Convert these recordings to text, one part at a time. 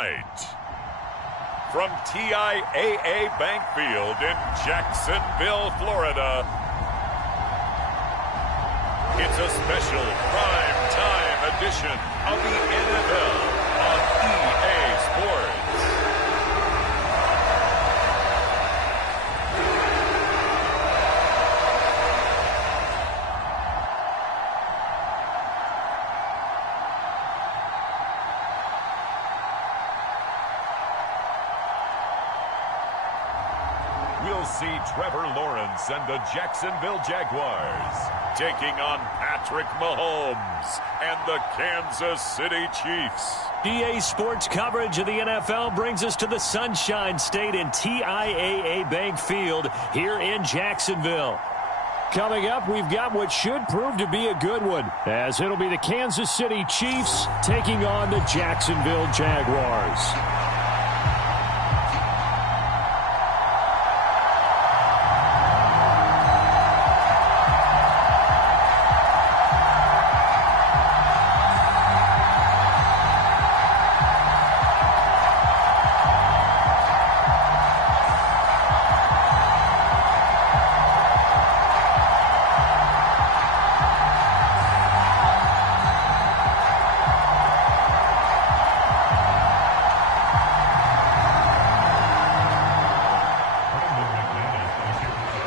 tonight, from TIAA Bank Field in Jacksonville, Florida, it's a special prime time edition of the NFL on EA Sports. We'll see Trevor Lawrence and the Jacksonville Jaguars taking on Patrick Mahomes and the Kansas City Chiefs. EA Sports coverage of the NFL brings us to the Sunshine State in TIAA Bank Field here in Jacksonville. Coming up, we've got what should prove to be a good one, as it'll be the Kansas City Chiefs taking on the Jacksonville Jaguars.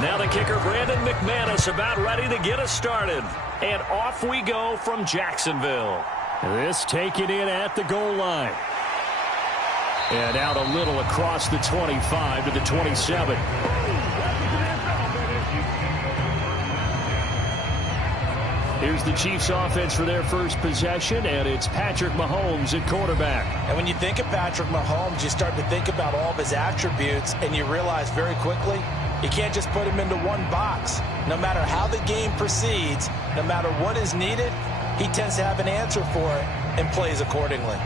Now the kicker, about ready to get us started. And off we go from Jacksonville. This taken in at the goal line. And out a little across the 25 to the 27. Here's the Chiefs offense for their first possession, and it's Patrick Mahomes at quarterback. And when you think of Patrick Mahomes, you start to think about all of his attributes, and you realize very quickly you can't just put him into one box. No matter how the game proceeds, no matter what is needed, he tends to have an answer for it and plays accordingly.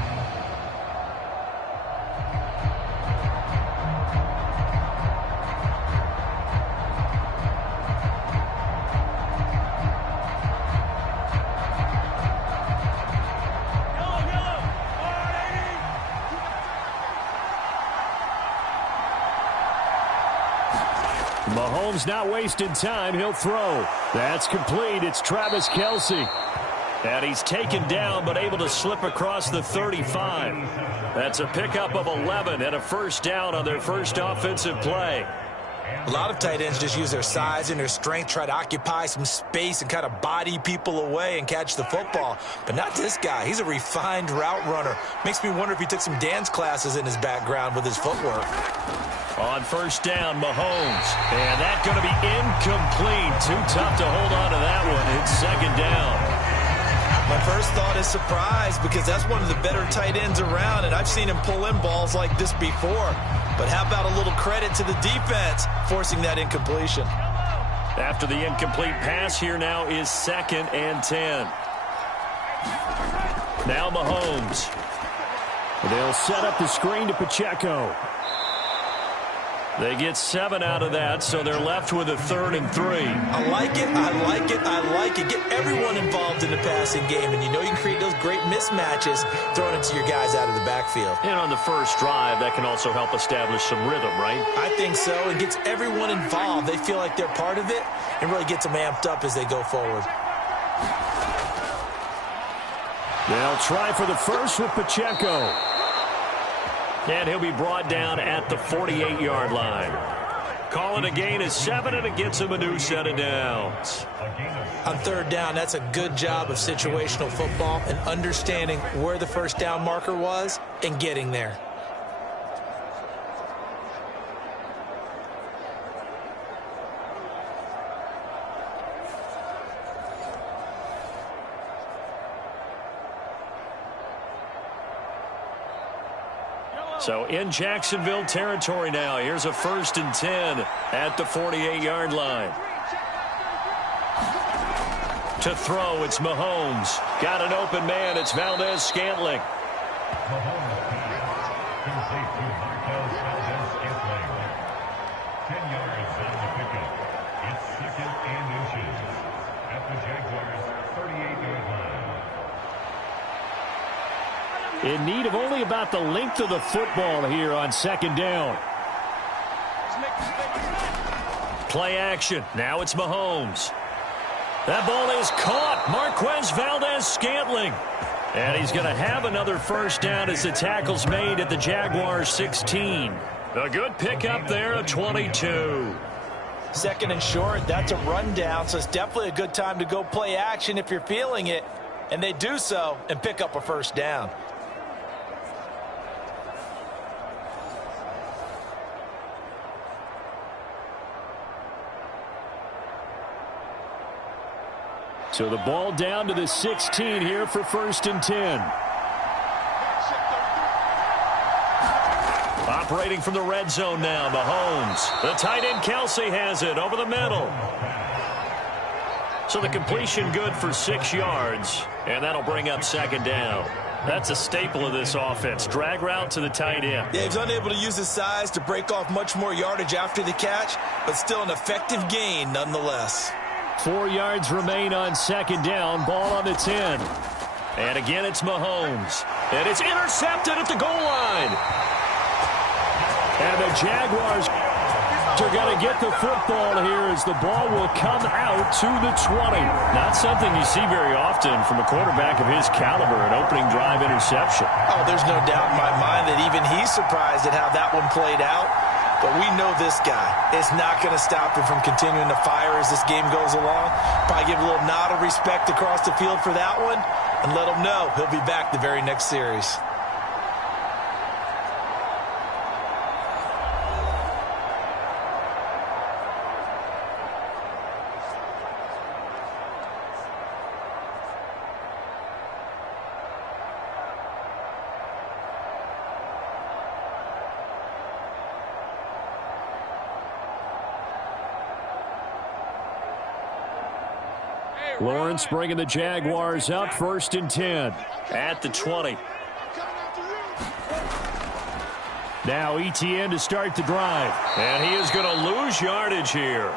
Mahomes not wasting time. He'll throw. That's complete. It's Travis Kelce. And he's taken down but able to slip across the 35. That's a pickup of 11 and a first down on their first offensive play. A lot of tight ends just use their size and their strength, try to occupy some space and kind of body people away and catch the football. But not this guy. He's a refined route runner. Makes me wonder if he took some dance classes in his background with his footwork. On first down, Mahomes. And that's going to be incomplete. Too tough to hold on to that one. It's second down. My first thought is surprise, because that's one of the better tight ends around, and I've seen him pull in balls like this before. But how about a little credit to the defense forcing that incompletion? After the incomplete pass, here now is 2nd and 10. Now Mahomes. They'll set up the screen to Pacheco. They get 7 out of that, so they're left with a 3rd and 3. I like it, I like it, I like it. Get everyone involved in the passing game, and you know you can create those great mismatches throwing it to your guys out of the backfield. And on the first drive, that can also help establish some rhythm, right? I think so. It gets everyone involved. They feel like they're part of it, and really gets them amped up as they go forward. They'll try for the first with Pacheco. And he'll be brought down at the 48-yard line. Calling a gain is 7, and it gets him a new set of downs. On third down, that's a good job of situational football and understanding where the first down marker was and getting there. So in Jacksonville territory now. Here's a 1st and 10 at the 48-yard line. To throw, it's Mahomes. Got an open man. It's Valdez-Scantling. in need of only about the length of the football here on second down. Play action. Now it's Mahomes. That ball is caught. Marquez Valdez-Scantling. And he's going to have another first down as the tackle's made at the Jaguars 16. A good pickup there of 22. Second and short, that's a rundown, so it's definitely a good time to go play action if you're feeling it. And they do so and pick up a first down. So the ball down to the 16 here for first and 10. Operating from the red zone now, Mahomes. The tight end Kelsey has it over the middle. So the completion good for 6 yards, and that'll bring up second down. That's a staple of this offense. Drag route to the tight end. Yeah, he's unable to use his size to break off much more yardage after the catch, but still an effective gain nonetheless. 4 yards remain on second down. Ball on the 10. And again, it's Mahomes. And it's intercepted at the goal line. And the Jaguars are going to get the football here as the ball will come out to the 20. Not something you see very often from a quarterback of his caliber, an opening drive interception. Oh, there's no doubt in my mind that even he's surprised at how that one played out. But we know this guy is not going to stop him from continuing to fire as this game goes along. Probably give a little nod of respect across the field for that one and let him know he'll be back the very next series. Lawrence bringing the Jaguars up first and 10 at the 20. Now Etienne to start the drive. And he is going to lose yardage here.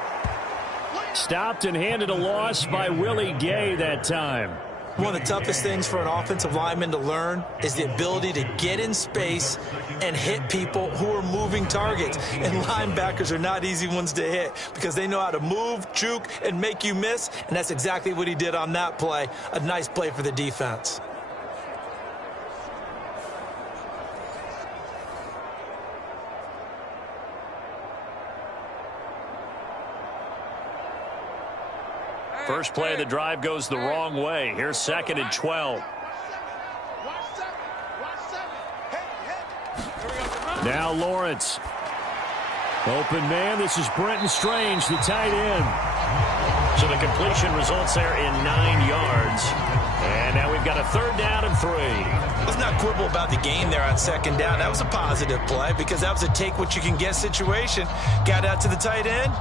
Stopped and handed a loss by Willie Gay that time. One of the toughest things for an offensive lineman to learn is the ability to get in space and hit people who are moving targets. And linebackers are not easy ones to hit because they know how to move, juke, and make you miss. And that's exactly what he did on that play. A nice play for the defense. First play of the drive goes the wrong way. Here's second and 12. Now Lawrence. Open man. This is Brenton Strange, the tight end. So the completion results there in 9 yards. And now we've got a third down and 3. Let's not quibble about the gain there on second down. That was a positive play because that was a take-what-you-can-get situation. Got out to the tight end.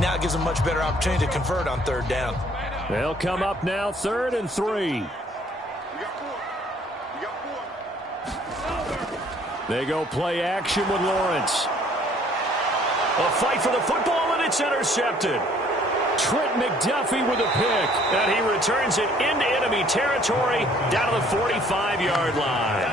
Now it gives them a much better opportunity to convert on third down. They'll come up now third and 3. They go play action with Lawrence. A fight for the football, and it's intercepted. Trent McDuffie with a pick, and he returns it into enemy territory down to the 45-yard line.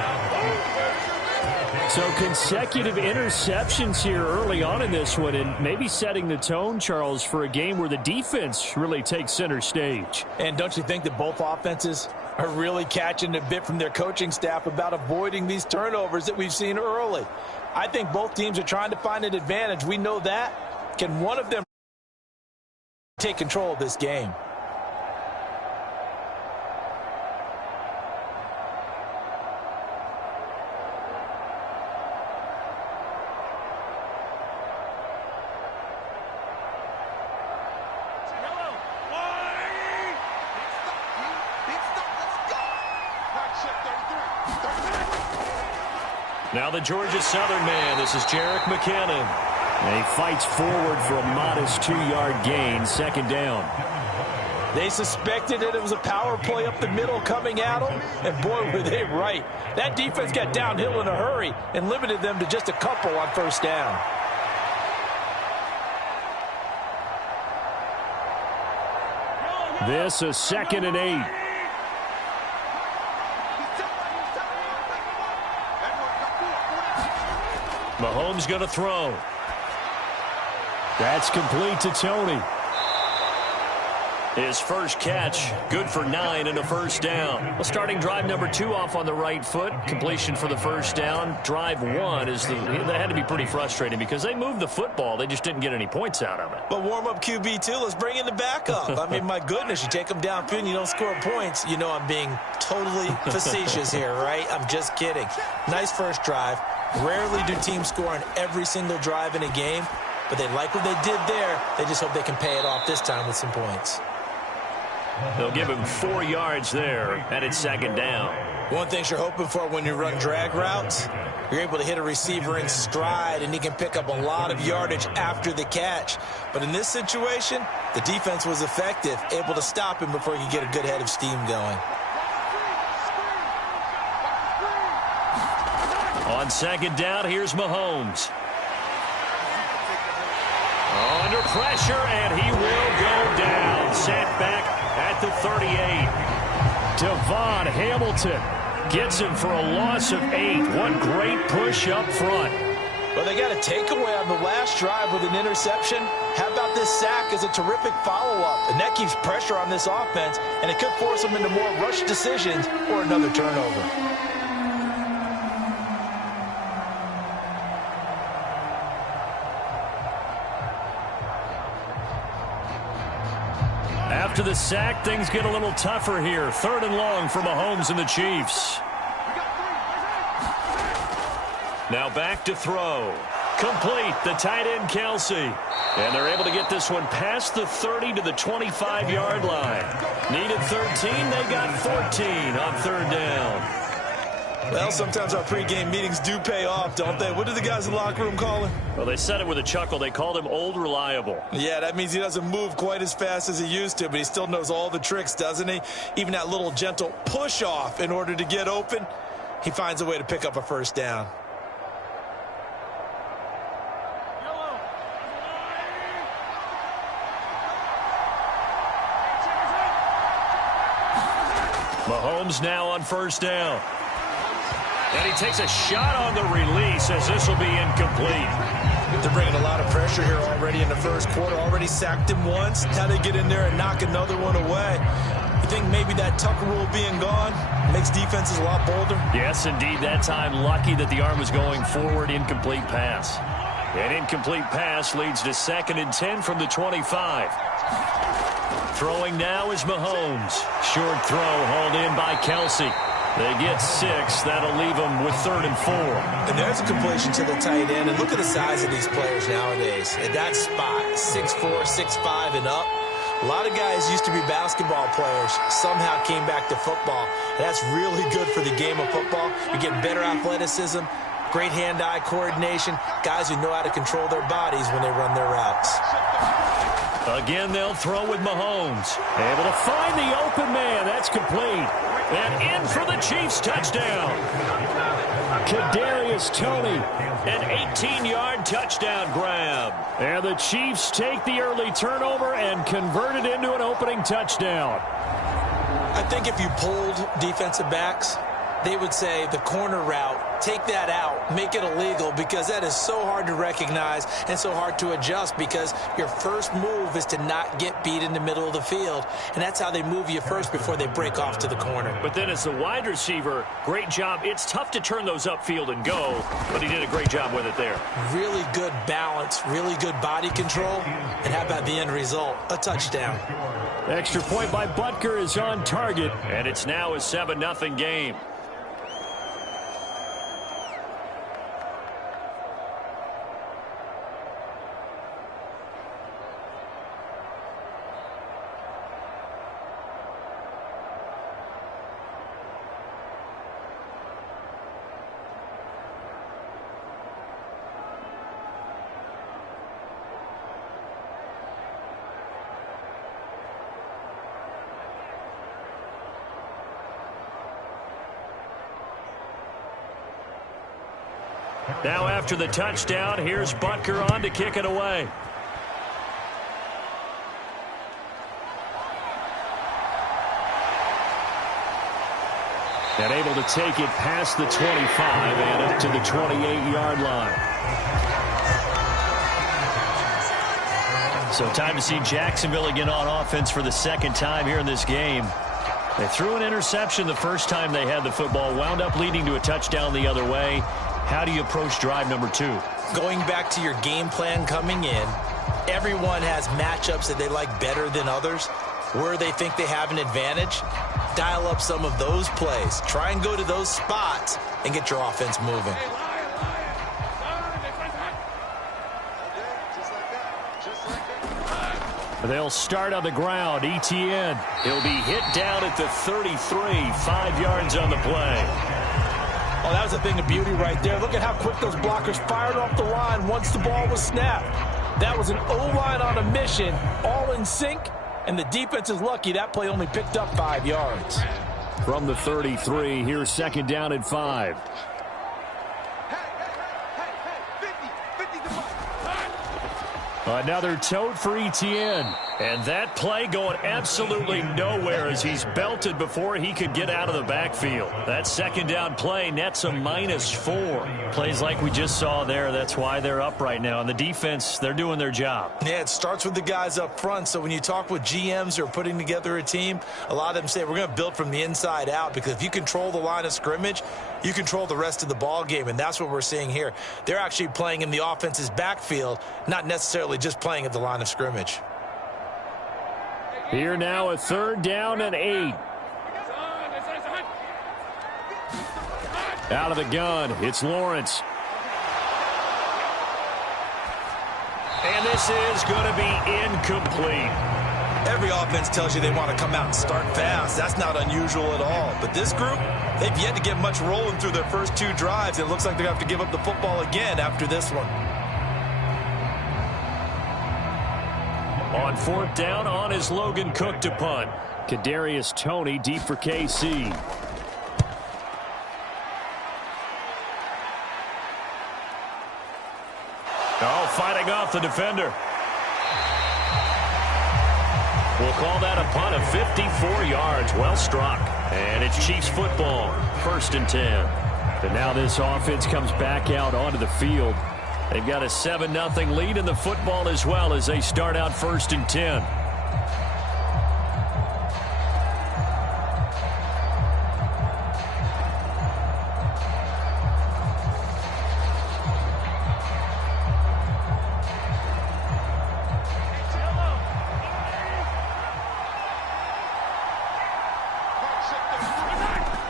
So consecutive interceptions here early on in this one, and maybe setting the tone, Charles, for a game where the defense really takes center stage. And don't you think that both offenses are really catching a bit from their coaching staff about avoiding these turnovers that we've seen early? I think both teams are trying to find an advantage. We know that. Can one of them take control of this game? Now the Georgia Southern man. This is Jerick McKinnon. And he fights forward for a modest 2-yard gain, second down. They suspected that it was a power play up the middle coming at them, and boy, were they right. That defense got downhill in a hurry and limited them to just a couple on first down. This is second and 8. Mahomes going to throw. That's complete to Tony. His first catch, good for 9 and a first down. Well, starting drive number 2 off on the right foot. Completion for the first down. Drive 1 that had to be pretty frustrating because they moved the football. They just didn't get any points out of it. But warm-up QB, too. Let's bring in the backup. I mean, my goodness, you take them downfield and you don't score points. You know I'm being totally facetious here, right? I'm just kidding. Nice first drive. Rarely do teams score on every single drive in a game, but they like what they did there. They just hope they can pay it off this time with some points. They'll give him 4 yards there, and it's second down. One thing you're hoping for when you run drag routes, you're able to hit a receiver in stride, and he can pick up a lot of yardage after the catch. But in this situation, the defense was effective, able to stop him before he could get a good head of steam going. On second down, here's Mahomes. Under pressure, and he will go down. Set back at the 38. Devon Hamilton gets him for a loss of 8. One great push up front. Well, they got a takeaway on the last drive with an interception. How about this sack as a terrific follow-up? And that keeps pressure on this offense, and it could force them into more rush decisions or another turnover. After the sack, things get a little tougher here. 3rd and long for Mahomes and the Chiefs. Now back to throw. Complete, the tight end Kelsey. And they're able to get this one past the 30 to the 25-yard line. Needed 13, they got 14 on 3rd down. Well, sometimes our pregame meetings do pay off, don't they? What do the guys in the locker room call him? Well, they said it with a chuckle. They called him Old Reliable. Yeah, that means he doesn't move quite as fast as he used to, but he still knows all the tricks, doesn't he? Even that little gentle push-off in order to get open, he finds a way to pick up a first down. Mahomes now on first down. And he takes a shot on the release as this will be incomplete. They're bringing a lot of pressure here already in the first quarter. Already sacked him once. Now they get in there and knock another one away. You think maybe that Tucker rule being gone makes defenses a lot bolder? Yes, indeed. That time lucky that the arm was going forward. Incomplete pass. An incomplete pass leads to 2nd and 10 from the 25. Throwing now is Mahomes. Short throw hauled in by Kelsey. They get 6. That'll leave them with 3rd and 4. And there's a completion to the tight end. And look at the size of these players nowadays. At that spot, 6'4", 6'5", and up. A lot of guys used to be basketball players, somehow came back to football. And that's really good for the game of football. You're getting better athleticism, great hand-eye coordination, guys who know how to control their bodies when they run their routes. Again, they'll throw with Mahomes. Able to find the open man. That's complete. And in for the Chiefs touchdown. Kadarius Toney, an 18-yard touchdown grab. And the Chiefs take the early turnover and convert it into an opening touchdown. I think if you polled defensive backs, they would say the corner route, take that out, make it illegal, because that is so hard to recognize and so hard to adjust, because your first move is to not get beat in the middle of the field, and that's how they move you first before they break off to the corner. But then as the wide receiver, great job. It's tough to turn those upfield and go, but he did a great job with it there. Really good balance, really good body control, and how about the end result? A touchdown. Extra point by Butker is on target, and it's now a 7-0 game. Now after the touchdown, here's Butker on to kick it away. And able to take it past the 25 and up to the 28-yard line. So time to see Jacksonville again on offense for the second time here in this game. They threw an interception the first time they had the football, wound up leading to a touchdown the other way. How do you approach drive number 2? Going back to your game plan coming in, everyone has matchups that they like better than others, where they think they have an advantage. Dial up some of those plays. Try and go to those spots and get your offense moving. They'll start on the ground. Etienne. He'll be hit down at the 33. 5 yards on the play. Oh, that was a thing of beauty right there. Look at how quick those blockers fired off the line once the ball was snapped. That was an O-line on a mission, all in sync. And the defense is lucky that play only picked up 5 yards. From the 33, here's second down and 5. Another tote for Etienne. And that play going absolutely nowhere as he's belted before he could get out of the backfield. That second down play nets a -4. Plays like we just saw there. That's why they're up right now. And the defense, they're doing their job. Yeah, it starts with the guys up front. So when you talk with GMs who are putting together a team, a lot of them say we're going to build from the inside out, because if you control the line of scrimmage, you control the rest of the ball game. And that's what we're seeing here. They're actually playing in the offense's backfield, not necessarily just playing at the line of scrimmage. Here now, a third down and 8. Out of the gun, it's Lawrence. And this is going to be incomplete. Every offense tells you they want to come out and start fast. That's not unusual at all. But this group, they've yet to get much rolling through their first 2 drives. It looks like they're going to have to give up the football again after this one. On fourth down, on is Logan Cook to punt. Kadarius Toney deep for KC. Oh, fighting off the defender. We'll call that a punt of 54 yards. Well struck. And it's Chiefs football. 1st and 10. And now this offense comes back out onto the field. They've got a 7-0 lead in the football as well as they start out 1st and 10.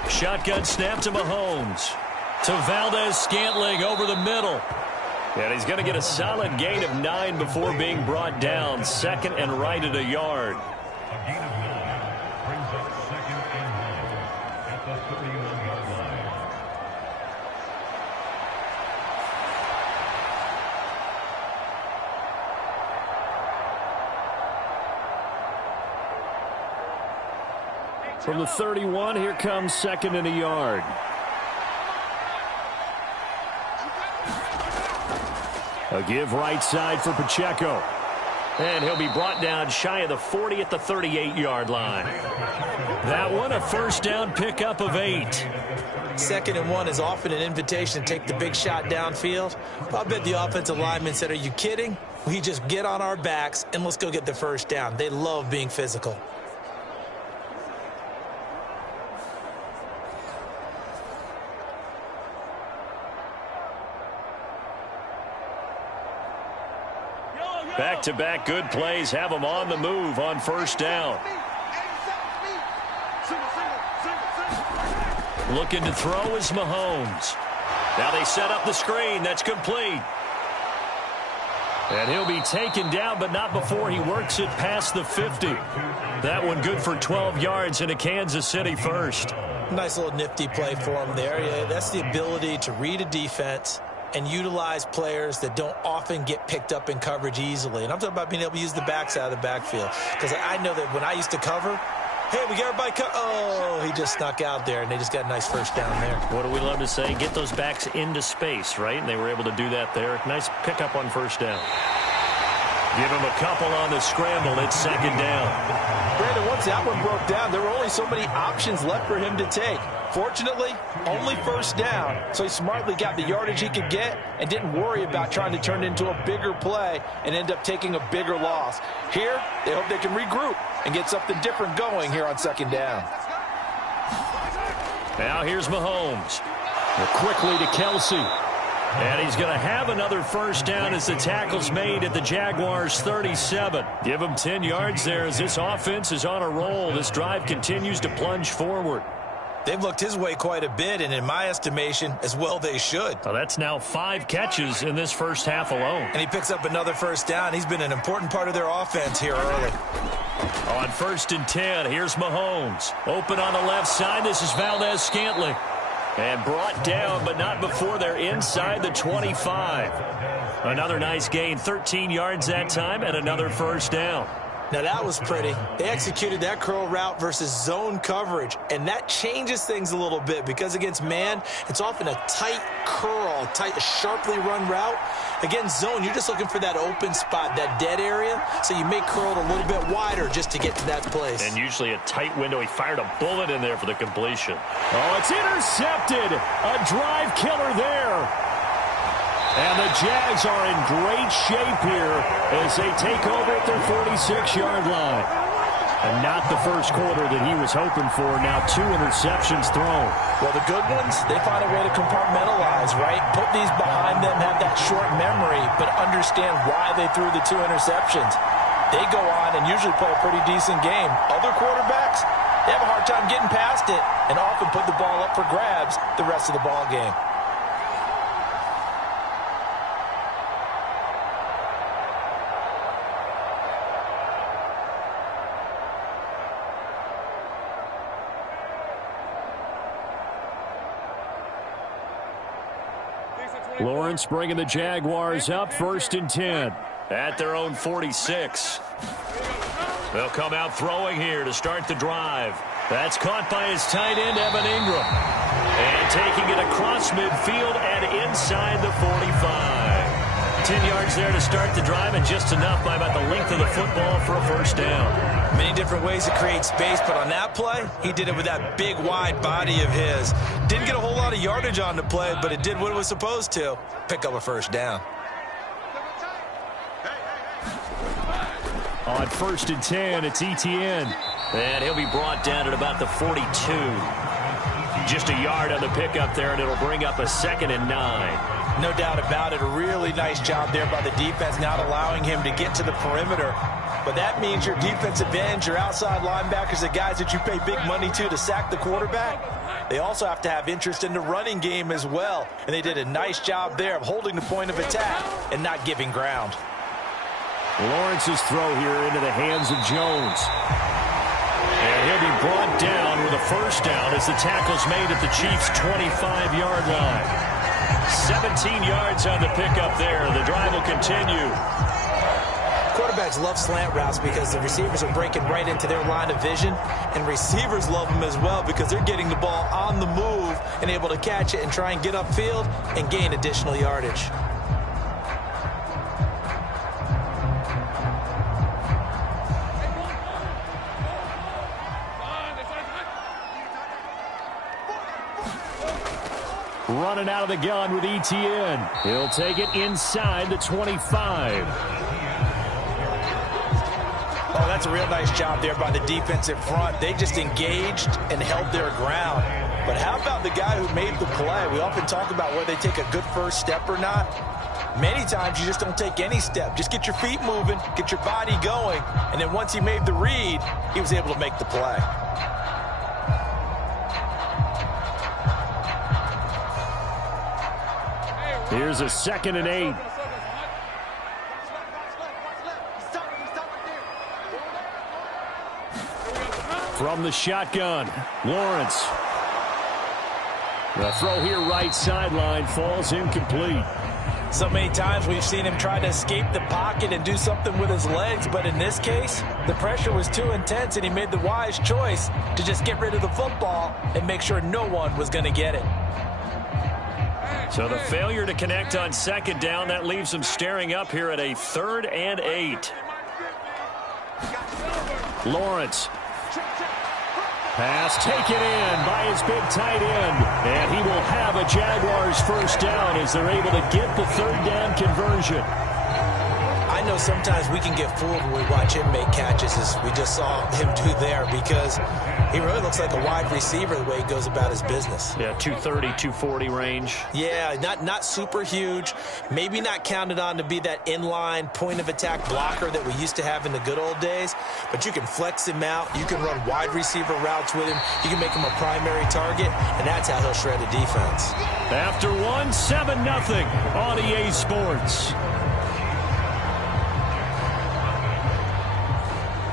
Shotgun snap to Mahomes. To Valdez-Scantling over the middle. And he's going to get a solid gain of 9 before being brought down. 2nd and right at a yard. From the 31, here comes 2nd and a yard. A give right side for Pacheco. And he'll be brought down shy of the 40 at the 38-yard line. That one, a first down pickup of 8. 2nd and 1 is often an invitation to take the big shot downfield. I bet the offensive lineman said, are you kidding? We just get on our backs and let's go get the first down. They love being physical. Back-to-back good plays have them on the move on first down. Looking to throw is Mahomes. Now they set up the screen. That's complete. And he'll be taken down, but not before he works it past the 50. That one good for 12 yards into Kansas City first. Nice little nifty play for him there. Yeah, that's the ability to read a defense and utilize players that don't often get picked up in coverage easily. And I'm talking about being able to use the backside of the backfield. Because I know that when I used to cover, hey, we got everybody oh, he just snuck out there, and they just got a nice first down there. What do we love to say? Get those backs into space, right? And they were able to do that there. Nice pickup on first down. Give him a couple on the scramble. It's second down. Brandon, once that one broke down, there were only so many options left for him to take. Fortunately, only first down, so he smartly got the yardage he could get and didn't worry about trying to turn it into a bigger play and end up taking a bigger loss. Here, they hope they can regroup and get something different going here on second down. Now here's Mahomes. Quickly to Kelsey. And he's going to have another first down as the tackle's made at the Jaguars' 37. Give him 10 yards there as this offense is on a roll. This drive continues to plunge forward. They've looked his way quite a bit, and in my estimation, as well they should. Well, that's now 5 catches in this first half alone. And he picks up another first down. He's been an important part of their offense here early. On 1st and 10, here's Mahomes. Open on the left side. This is Valdez-Scantling. And brought down, but not before they're inside the 25. Another nice gain, 13 yards that time, and another first down. Now that was pretty. They executed that curl route versus zone coverage, and that changes things a little bit because against man, it's often a tight curl, tight, sharply run route. Against zone, you're just looking for that open spot, that dead area, so you may curl it a little bit wider just to get to that place. And usually a tight window. He fired a bullet in there for the completion. Oh, it's intercepted. A drive killer there. And the Jags are in great shape here as they take over at their 46-yard line. And not the first quarter that he was hoping for. Now 2 interceptions thrown. Well, the good ones, they find a way to compartmentalize, right? Put these behind them, have that short memory, but understand why they threw the 2 interceptions. They go on and usually play a pretty decent game. Other quarterbacks, they have a hard time getting past it and often put the ball up for grabs the rest of the ball game. Lawrence bringing the Jaguars up 1st and 10 at their own 46. They'll come out throwing here to start the drive. That's caught by his tight end, Evan Ingram. And taking it across midfield and inside the 45. 10 yards there to start the drive and just enough by about the length of the football for a first down. Many different ways to create space, but on that play, he did it with that big, wide body of his. Didn't get a whole lot of yardage on the play, but it did what it was supposed to. Pick up a first down. On 1st and 10, it's Etienne. And he'll be brought down at about the 42. Just a yard on the pickup there, and it'll bring up a 2nd and 9. No doubt about it. A really nice job there by the defense, not allowing him to get to the perimeter. But that means your defensive ends, your outside linebackers, the guys that you pay big money to sack the quarterback, they also have to have interest in the running game as well. And they did a nice job there of holding the point of attack and not giving ground. Lawrence's throw here into the hands of Jones. And he'll be brought down with a first down as the tackle's made at the Chiefs' 25-yard line. 17 yards on the pickup there. The drive will continue. Quarterbacks love slant routes because the receivers are breaking right into their line of vision, and receivers love them as well because they're getting the ball on the move and able to catch it and try and get upfield and gain additional yardage. Running out of the gun with Etienne. He'll take it inside the 25. Oh, that's a real nice job there by the defensive front. They just engaged and held their ground. But how about the guy who made the play? We often talk about whether they take a good first step or not. Many times you just don't take any step. Just get your feet moving, get your body going, and then once he made the read, he was able to make the play. Here's a 2nd and 8. From the shotgun, Lawrence. The throw here right sideline falls incomplete. So many times we've seen him try to escape the pocket and do something with his legs, but in this case, the pressure was too intense and he made the wise choice to just get rid of the football and make sure no one was going to get it. So the failure to connect on second down, that leaves them staring up here at a 3rd and 8. Lawrence. Pass taken in by his big tight end. And he will have a Jaguars first down as they're able to get the 3rd down conversion. I know sometimes we can get fooled when we watch him make catches, as we just saw him do there, because he really looks like a wide receiver the way he goes about his business. Yeah, 230, 240 range. Yeah, not super huge. Maybe not counted on to be that inline point-of-attack blocker that we used to have in the good old days, but you can flex him out. You can run wide receiver routes with him. You can make him a primary target, and that's how he'll shred a defense. After 7-0 on EA Sports.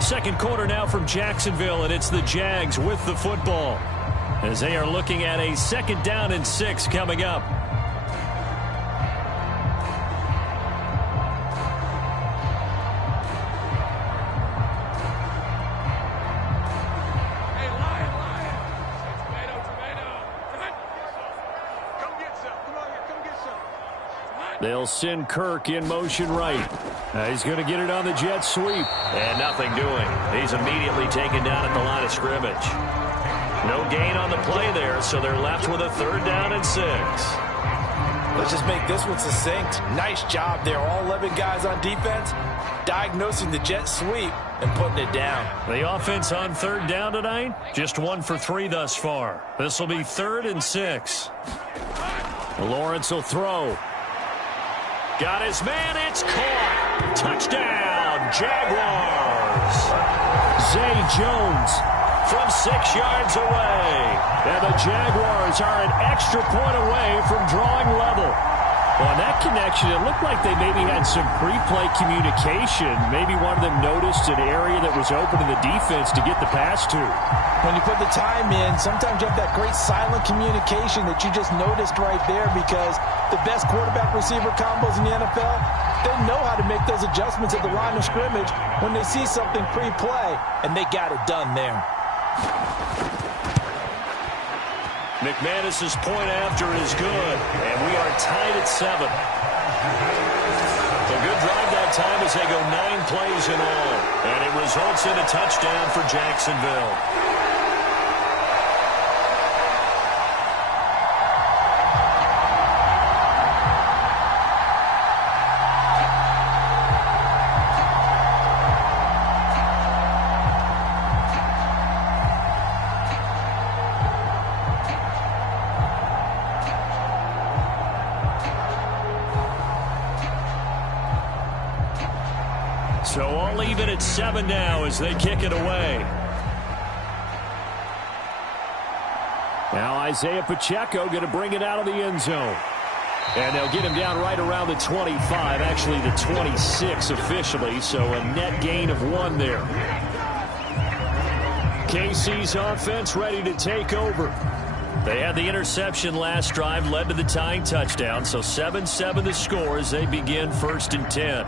Second quarter now from Jacksonville, and it's the Jags with the football as they are looking at a 2nd down and 6 coming up. Hey, Lion. Tomato. Come get some. Come on here. Come get some. They'll send Kirk in motion right. He's going to get it on the jet sweep. And nothing doing. He's immediately taken down at the line of scrimmage. No gain on the play there, so they're left with a 3rd down and 6. Let's just make this one succinct. Nice job there. All 11 guys on defense diagnosing the jet sweep and putting it down. The offense on 3rd down tonight, just 1 for 3 thus far. This will be 3rd and 6. Lawrence will throw. Got his man. It's caught. Touchdown, Jaguars. Zay Jones from 6 yards away. And the Jaguars are an extra point away from drawing level. On that connection, it looked like they maybe had some pre-play communication. Maybe one of them noticed an area that was open to the defense to get the pass to. When you put the time in, sometimes you have that great silent communication that you just noticed right there, because the best quarterback-receiver combos in the NFL, they know how to make those adjustments at the line of scrimmage when they see something pre-play, and they got it done there. McManus's point after is good, and we are tied at 7. A good drive that time as they go 9 plays in all, and it results in a touchdown for Jacksonville. So all even at 7 now as they kick it away. Now Isaiah Pacheco going to bring it out of the end zone. And they'll get him down right around the 25, actually the 26 officially, so a net gain of 1 there. KC's offense ready to take over. They had the interception last drive, led to the tying touchdown, so 7-7 the score as they begin 1st and 10.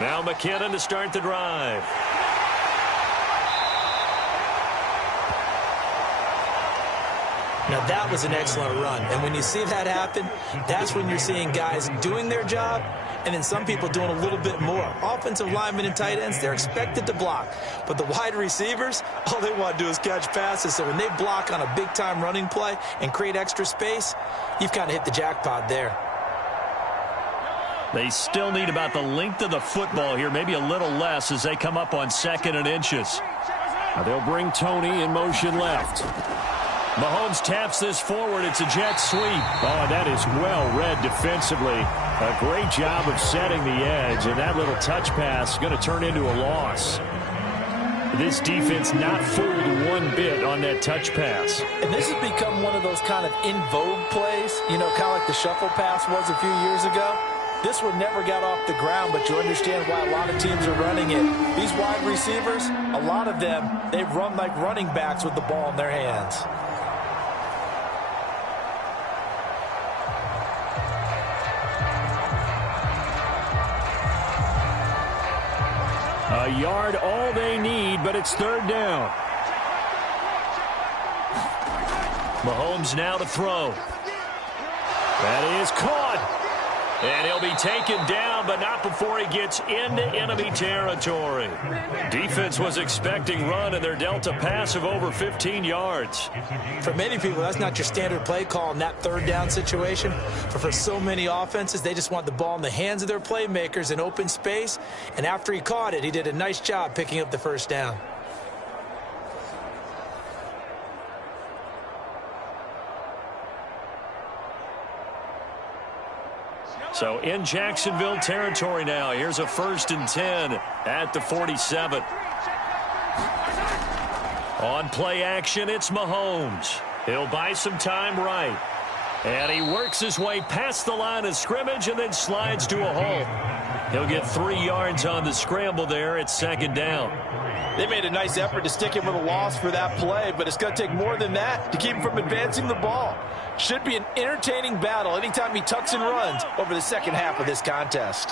Now McKinnon to start the drive. Now that was an excellent run, and when you see that happen, that's when you're seeing guys doing their job, and then some people doing a little bit more. Offensive linemen and tight ends, they're expected to block, but the wide receivers, all they want to do is catch passes. So when they block on a big-time running play and create extra space, you've kind of hit the jackpot there. They still need about the length of the football here, maybe a little less as they come up on 2nd and inches. Now they'll bring Tony in motion left. Mahomes taps this forward. It's a jet sweep. Oh, and that is well read defensively. A great job of setting the edge, and that little touch pass is going to turn into a loss. This defense not fooled one bit on that touch pass. And this has become one of those kind of in vogue plays, you know, kind of like the shuffle pass was a few years ago. This one never got off the ground, but you understand why a lot of teams are running it. These wide receivers, a lot of them, they run like running backs with the ball in their hands. A yard all they need, but it's third down. Mahomes now to throw. That is caught. And he'll be taken down, but not before he gets into enemy territory. Defense was expecting run, and they're dealt a pass of over 15 yards. For many people, that's not your standard play call in that third down situation. But for so many offenses, they just want the ball in the hands of their playmakers in open space. And after he caught it, he did a nice job picking up the first down. So in Jacksonville territory now. Here's a 1st and 10 at the 47. On play action, it's Mahomes. He'll buy some time right. And he works his way past the line of scrimmage and then slides to a halt. He'll get 3 yards on the scramble there. It's 2nd down. They made a nice effort to stick him with a loss for that play, but it's going to take more than that to keep him from advancing the ball. Should be an entertaining battle anytime he tucks and runs over the second half of this contest.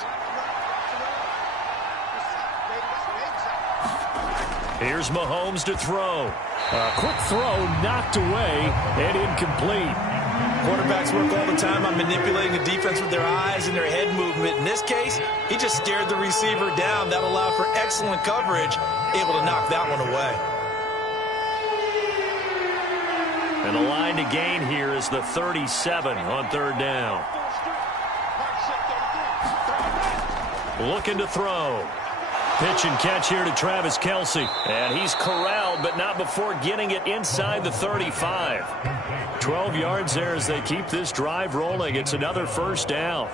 Here's Mahomes to throw. A quick throw knocked away and incomplete. Quarterbacks work all the time on manipulating the defense with their eyes and their head movement. In this case, he just stared the receiver down. That allowed for excellent coverage, able to knock that one away. And the line to gain here is the 37 on 3rd down. Looking to throw. Pitch and catch here to Travis Kelce. And he's corralled, but not before getting it inside the 35. 12 yards there as they keep this drive rolling. It's another 1st down.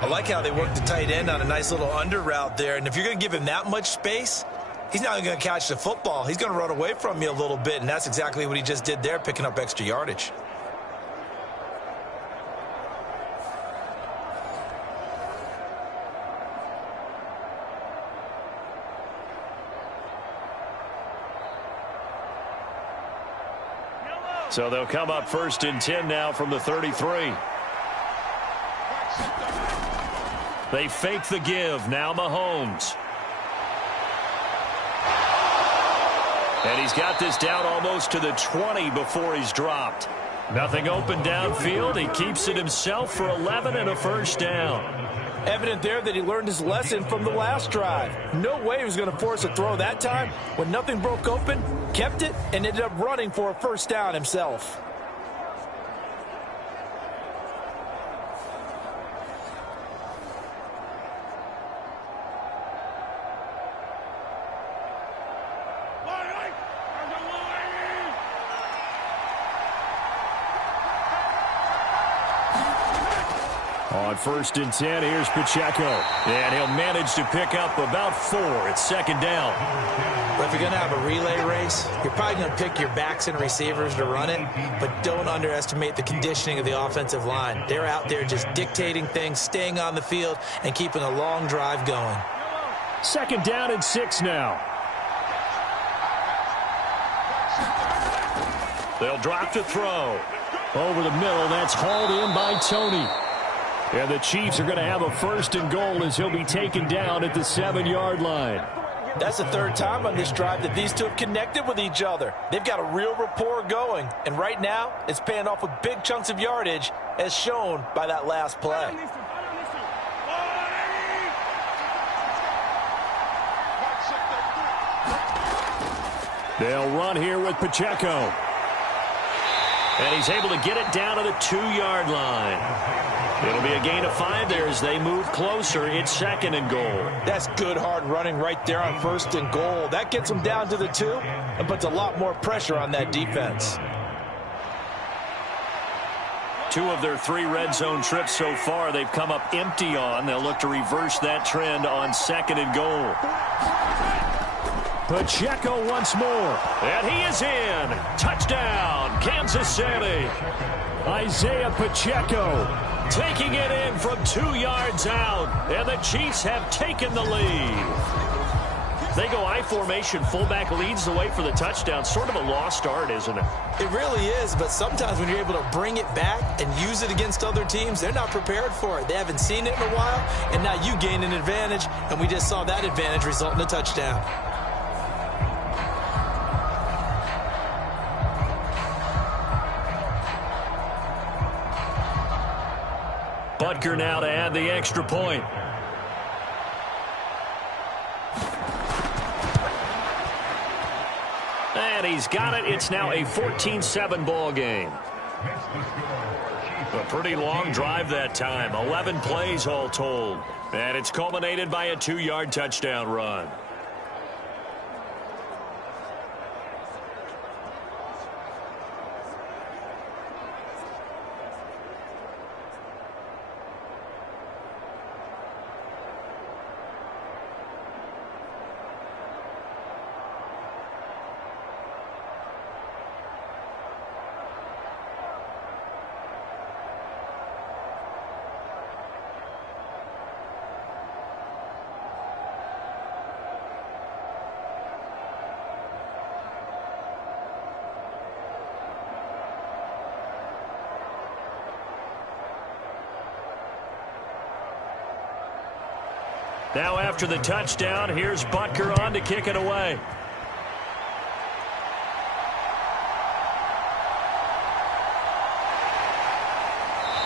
I like how they work the tight end on a nice little under route there. And if you're going to give him that much space, he's not going to catch the football. He's going to run away from you a little bit, and that's exactly what he just did there, picking up extra yardage. So they'll come up 1st and 10 now from the 33. They fake the give. Now Mahomes. And he's got this down almost to the 20 before he's dropped. Nothing open downfield. He keeps it himself for 11 and a 1st down. Evident there that he learned his lesson from the last drive. No way he was going to force a throw that time. When nothing broke open, kept it, and ended up running for a 1st down himself. On 1st and 10, here's Pacheco. And he'll manage to pick up about 4. It's 2nd down. But if you're going to have a relay race, you're probably going to pick your backs and receivers to run it, but don't underestimate the conditioning of the offensive line. They're out there just dictating things, staying on the field, and keeping a long drive going. 2nd down and 6 now. They'll drop to throw. Over the middle, that's hauled in by Tony. And the Chiefs are going to have a 1st and goal as he'll be taken down at the 7-yard line. That's the 3rd time on this drive that these two have connected with each other. They've got a real rapport going. And right now, it's paying off with big chunks of yardage, as shown by that last play. They'll run here with Pacheco. And he's able to get it down to the 2-yard line. It'll be a gain of 5 there as they move closer. It's 2nd and goal. That's good hard running right there on 1st and goal. That gets them down to the 2 and puts a lot more pressure on that defense. 2 of their 3 red zone trips so far they've come up empty on. They'll look to reverse that trend on 2nd and goal. Pacheco once more. And he is in. Touchdown, Kansas. Kansas City. Isaiah Pacheco taking it in from 2 yards out, and the Chiefs have taken the lead. They go I formation, fullback leads the way for the touchdown. Sort of a lost art, isn't it? It really is, but sometimes when you're able to bring it back and use it against other teams, they're not prepared for it. They haven't seen it in a while, and now you gain an advantage, and we just saw that advantage result in a touchdown. Butker now to add the extra point. And he's got it. It's now a 14-7 ball game. A pretty long drive that time. 11 plays all told. And it's culminated by a 2-yard touchdown run. Now after the touchdown, here's Butker on to kick it away.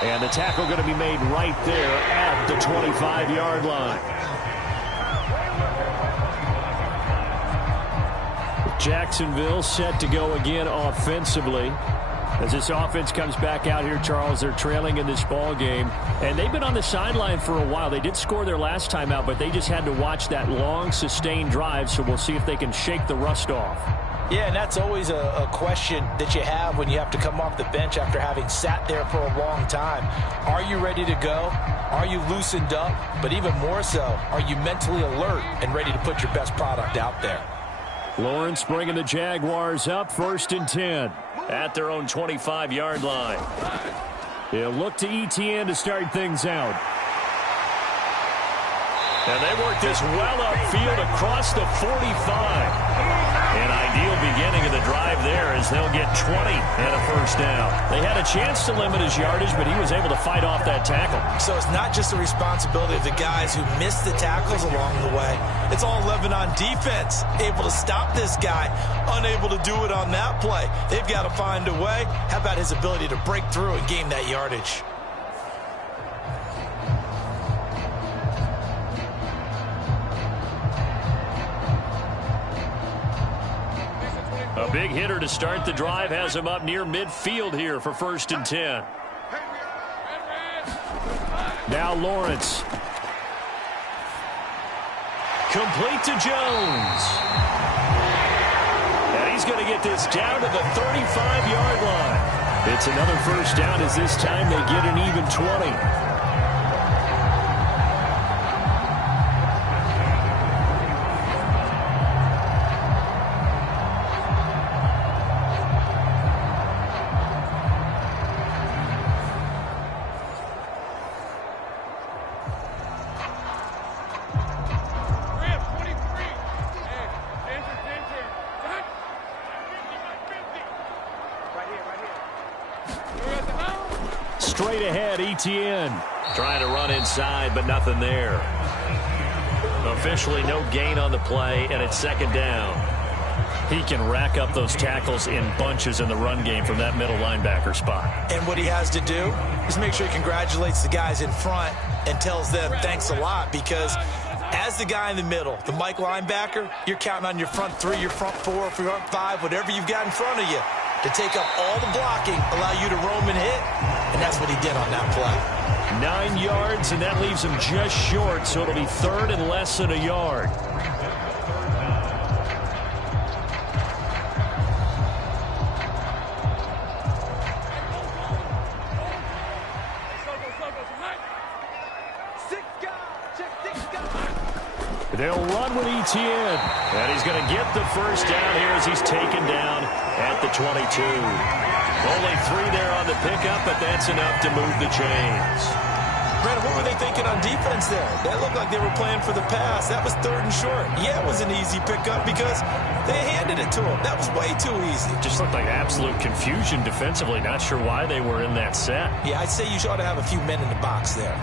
And the tackle going to be made right there at the 25-yard line. Jacksonville set to go again offensively. As this offense comes back out here, Charles, they're trailing in this ball game. And they've been on the sideline for a while. They did score their last time out, but they just had to watch that long, sustained drive. So we'll see if they can shake the rust off. Yeah, and that's always a question that you have when you have to come off the bench after having sat there for a long time. Are you ready to go? Are you loosened up? But even more so, are you mentally alert and ready to put your best product out there? Lawrence bringing the Jaguars up 1st and 10 at their own 25-yard line. He'll look to ETN to start things out. And they work this well upfield across the 45. An ideal beginning of the drive there as they'll get 20 and a first down. They had a chance to limit his yardage, but he was able to fight off that tackle. So it's not just the responsibility of the guys who missed the tackles along the way. It's all 11 on defense, able to stop this guy, unable to do it on that play. They've got to find a way. How about his ability to break through and gain that yardage? A big hitter to start the drive has him up near midfield here for 1st and 10. Now Lawrence. Complete to Jones. And he's going to get this down to the 35-yard line. It's another first down as this time they get an even 20. Straight ahead, ETN. Trying to run inside, but nothing there. Officially no gain on the play, and it's 2nd down. He can rack up those tackles in bunches in the run game from that middle linebacker spot. And what he has to do is make sure he congratulates the guys in front and tells them thanks a lot, because as the guy in the middle, the Mike linebacker, you're counting on your front 3, your front 4, front 5, whatever you've got in front of you to take up all the blocking, allow you to roam and hit, and that's what he did on that play. 9 yards, and that leaves him just short, so it'll be 3rd and less than a yard. They'll run with ETN, and he's going to get the first down here as he's taken down at the 22. Only 3 there on the pickup, but that's enough to move the chains. Brandon, what were they thinking on defense there? That looked like they were playing for the pass. That was 3rd and short. Yeah, it was an easy pickup because they handed it to him. That was way too easy. Just looked like absolute confusion defensively. Not sure why they were in that set. Yeah, I'd say you ought to have a few men in the box there.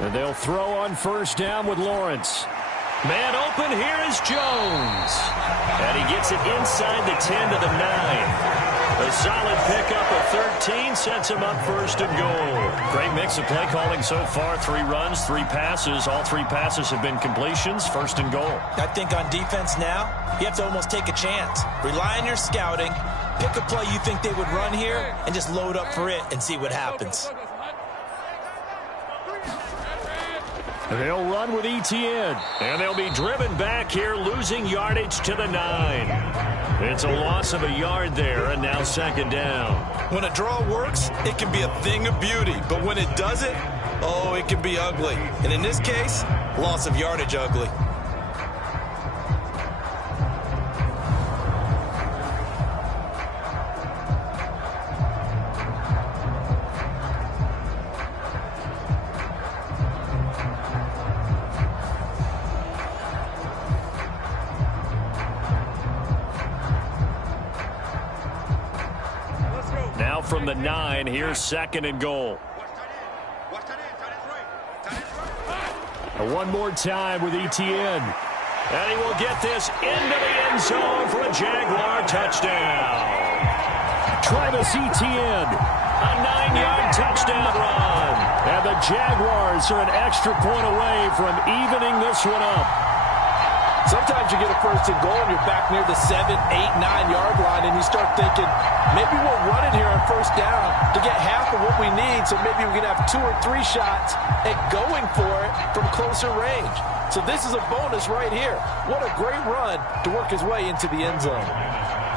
And they'll throw on first down with Lawrence. Man open, here is Jones. And he gets it inside the 10 to the 9. A solid pickup of 13 sets him up first and goal. Great mix of play calling so far. 3 runs, 3 passes. All 3 passes have been completions. First and goal. I think on defense now, you have to almost take a chance. Rely on your scouting. Pick a play you think they would run here and just load up for it and see what happens. They'll run with ETN, and they'll be driven back here, losing yardage to the 9. It's a loss of a yard there, and now second down. When a draw works, it can be a thing of beauty, but when it doesn't, oh, it can be ugly. And in this case, loss of yardage ugly. From the 9, here's second and goal. One more time with ETN. And he will get this into the end zone for a Jaguar touchdown. Travis Etienne, a 9-yard touchdown run. And the Jaguars are an extra point away from evening this one up. Sometimes you get a first and goal and you're back near the 7, 8, 9-yard line and you start thinking, maybe we'll run it here on first down to get half of what we need, so maybe we can have 2 or 3 shots at going for it from closer range. So this is a bonus right here. What a great run to work his way into the end zone.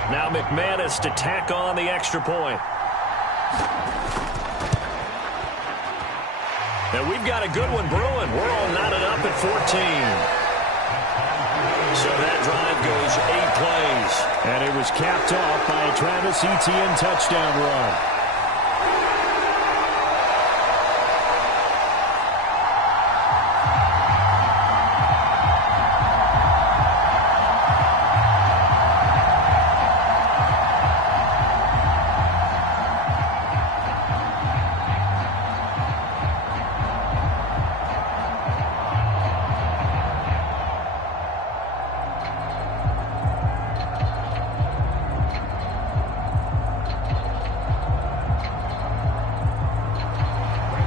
Now McManus to tack on the extra point. And we've got a good one brewing. We're all knotted up at 14. So that drive goes 8 plays. And it was capped off by a Travis Etienne touchdown run.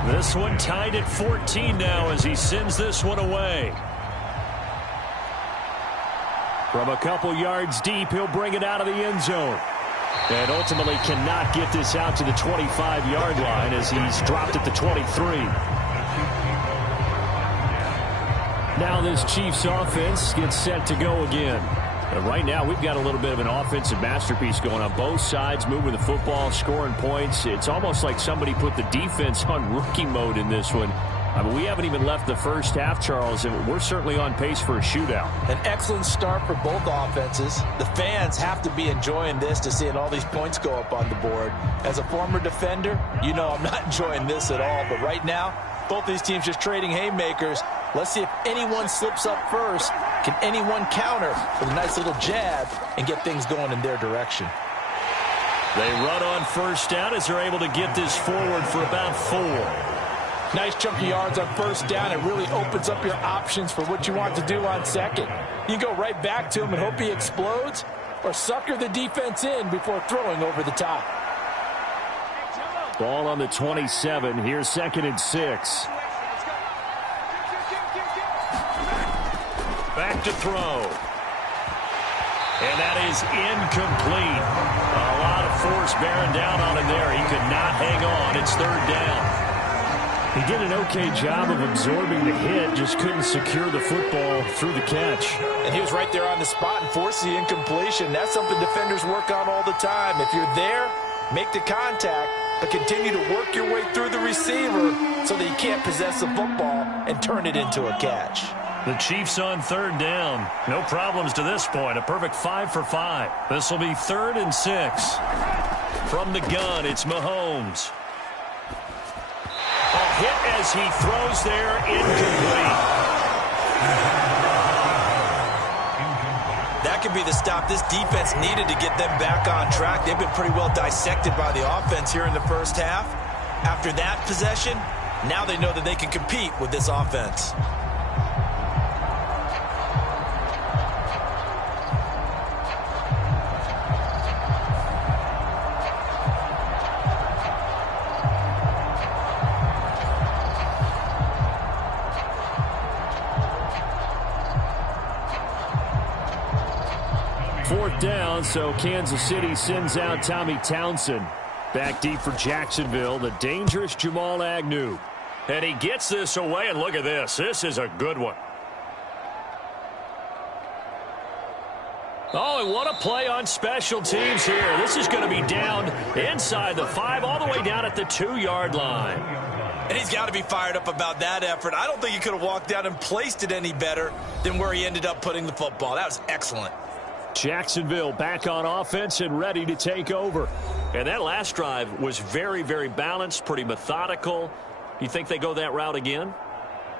This one tied at 14 now as he sends this one away. From a couple yards deep, he'll bring it out of the end zone. And ultimately cannot get this out to the 25-yard line as he's dropped at the 23. Now this Chiefs offense gets set to go again. And right now, we've got a little bit of an offensive masterpiece going on both sides, moving the football, scoring points. It's almost like somebody put the defense on rookie mode in this one. I mean, we haven't even left the first half, Charles, and we're certainly on pace for a shootout. An excellent start for both offenses. The fans have to be enjoying this to seeing all these points go up on the board. As a former defender, you know I'm not enjoying this at all. But right now, both these teams just trading haymakers. Let's see if anyone slips up first. Can anyone counter with a nice little jab and get things going in their direction? They run on first down as they're able to get this forward for about 4. Nice chunky yards on first down. It really opens up your options for what you want to do on second. You can go right back to him and hope he explodes, or sucker the defense in before throwing over the top. Ball on the 27. Here's second and 6. Back to throw. And that is incomplete. A lot of force bearing down on him there. He could not hang on. It's third down. He did an okay job of absorbing the hit, just couldn't secure the football through the catch. And he was right there on the spot and forced the incompletion. That's something defenders work on all the time. If you're there, make the contact, but continue to work your way through the receiver so that you can't possess the football and turn it into a catch. The Chiefs on third down. No problems to this point. A perfect 5 for 5. This will be 3rd and 6. From the gun, it's Mahomes. A hit as he throws there, incomplete. That could be the stop this defense needed to get them back on track. They've been pretty well dissected by the offense here in the first half. After that possession, now they know that they can compete with this offense. Fourth down, so Kansas City sends out Tommy Townsend. Back deep for Jacksonville, the dangerous Jamal Agnew. And he gets this away, and look at this. This is a good one. Oh, and what a play on special teams here. This is going to be down inside the 5, all the way down at the 2-yard line. And he's got to be fired up about that effort. I don't think he could have walked down and placed it any better than where he ended up putting the football. That was excellent. Jacksonville back on offense and ready to take over. And that last drive was very, very balanced, pretty methodical. You think they go that route again?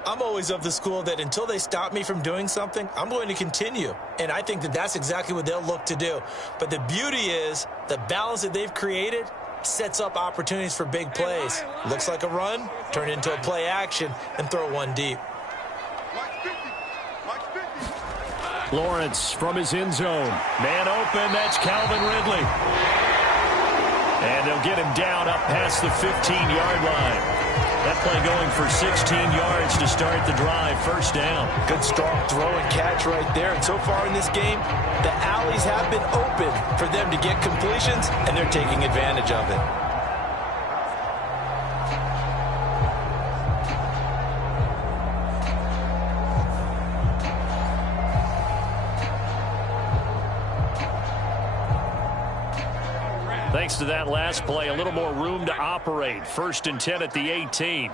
I'm always of the school that until they stop me from doing something, I'm going to continue. And I think that that's exactly what they'll look to do. But the beauty is the balance that they've created sets up opportunities for big plays. Looks like a run, turn it into a play action, and throw one deep. Lawrence from his end zone. Man open, that's Calvin Ridley. And they'll get him down up past the 15-yard line. That play going for 16 yards to start the drive. First down. Good strong throw and catch right there. And so far in this game, the alleys have been open for them to get completions, and they're taking advantage of it. Thanks to that last play, a little more room to operate. 1st and 10 at the 18.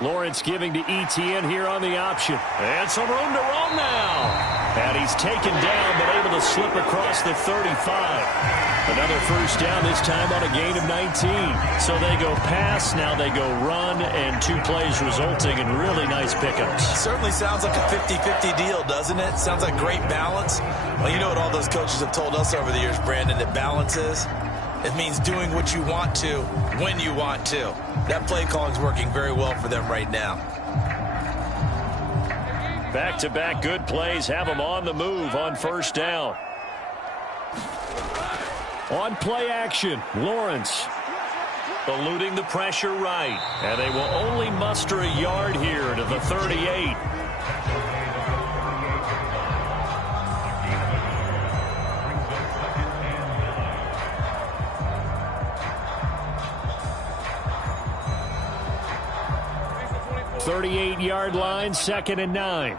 Lawrence giving to Etienne here on the option. And some room to roam now. And he's taken down, but able to slip across the 35. Another first down, this time on a gain of 19. So they go pass, now they go run, and 2 plays resulting in really nice pickups. Certainly sounds like a 50-50 deal, doesn't it? Sounds like great balance. Well, you know what all those coaches have told us over the years, Brandon, that balance is? It means doing what you want to when you want to. That play calling is working very well for them right now. Back-to-back good plays have them on the move on first down. On play action, Lawrence eluding the pressure right. And they will only muster a yard here to the 38. .38-yard line, 2nd and 9.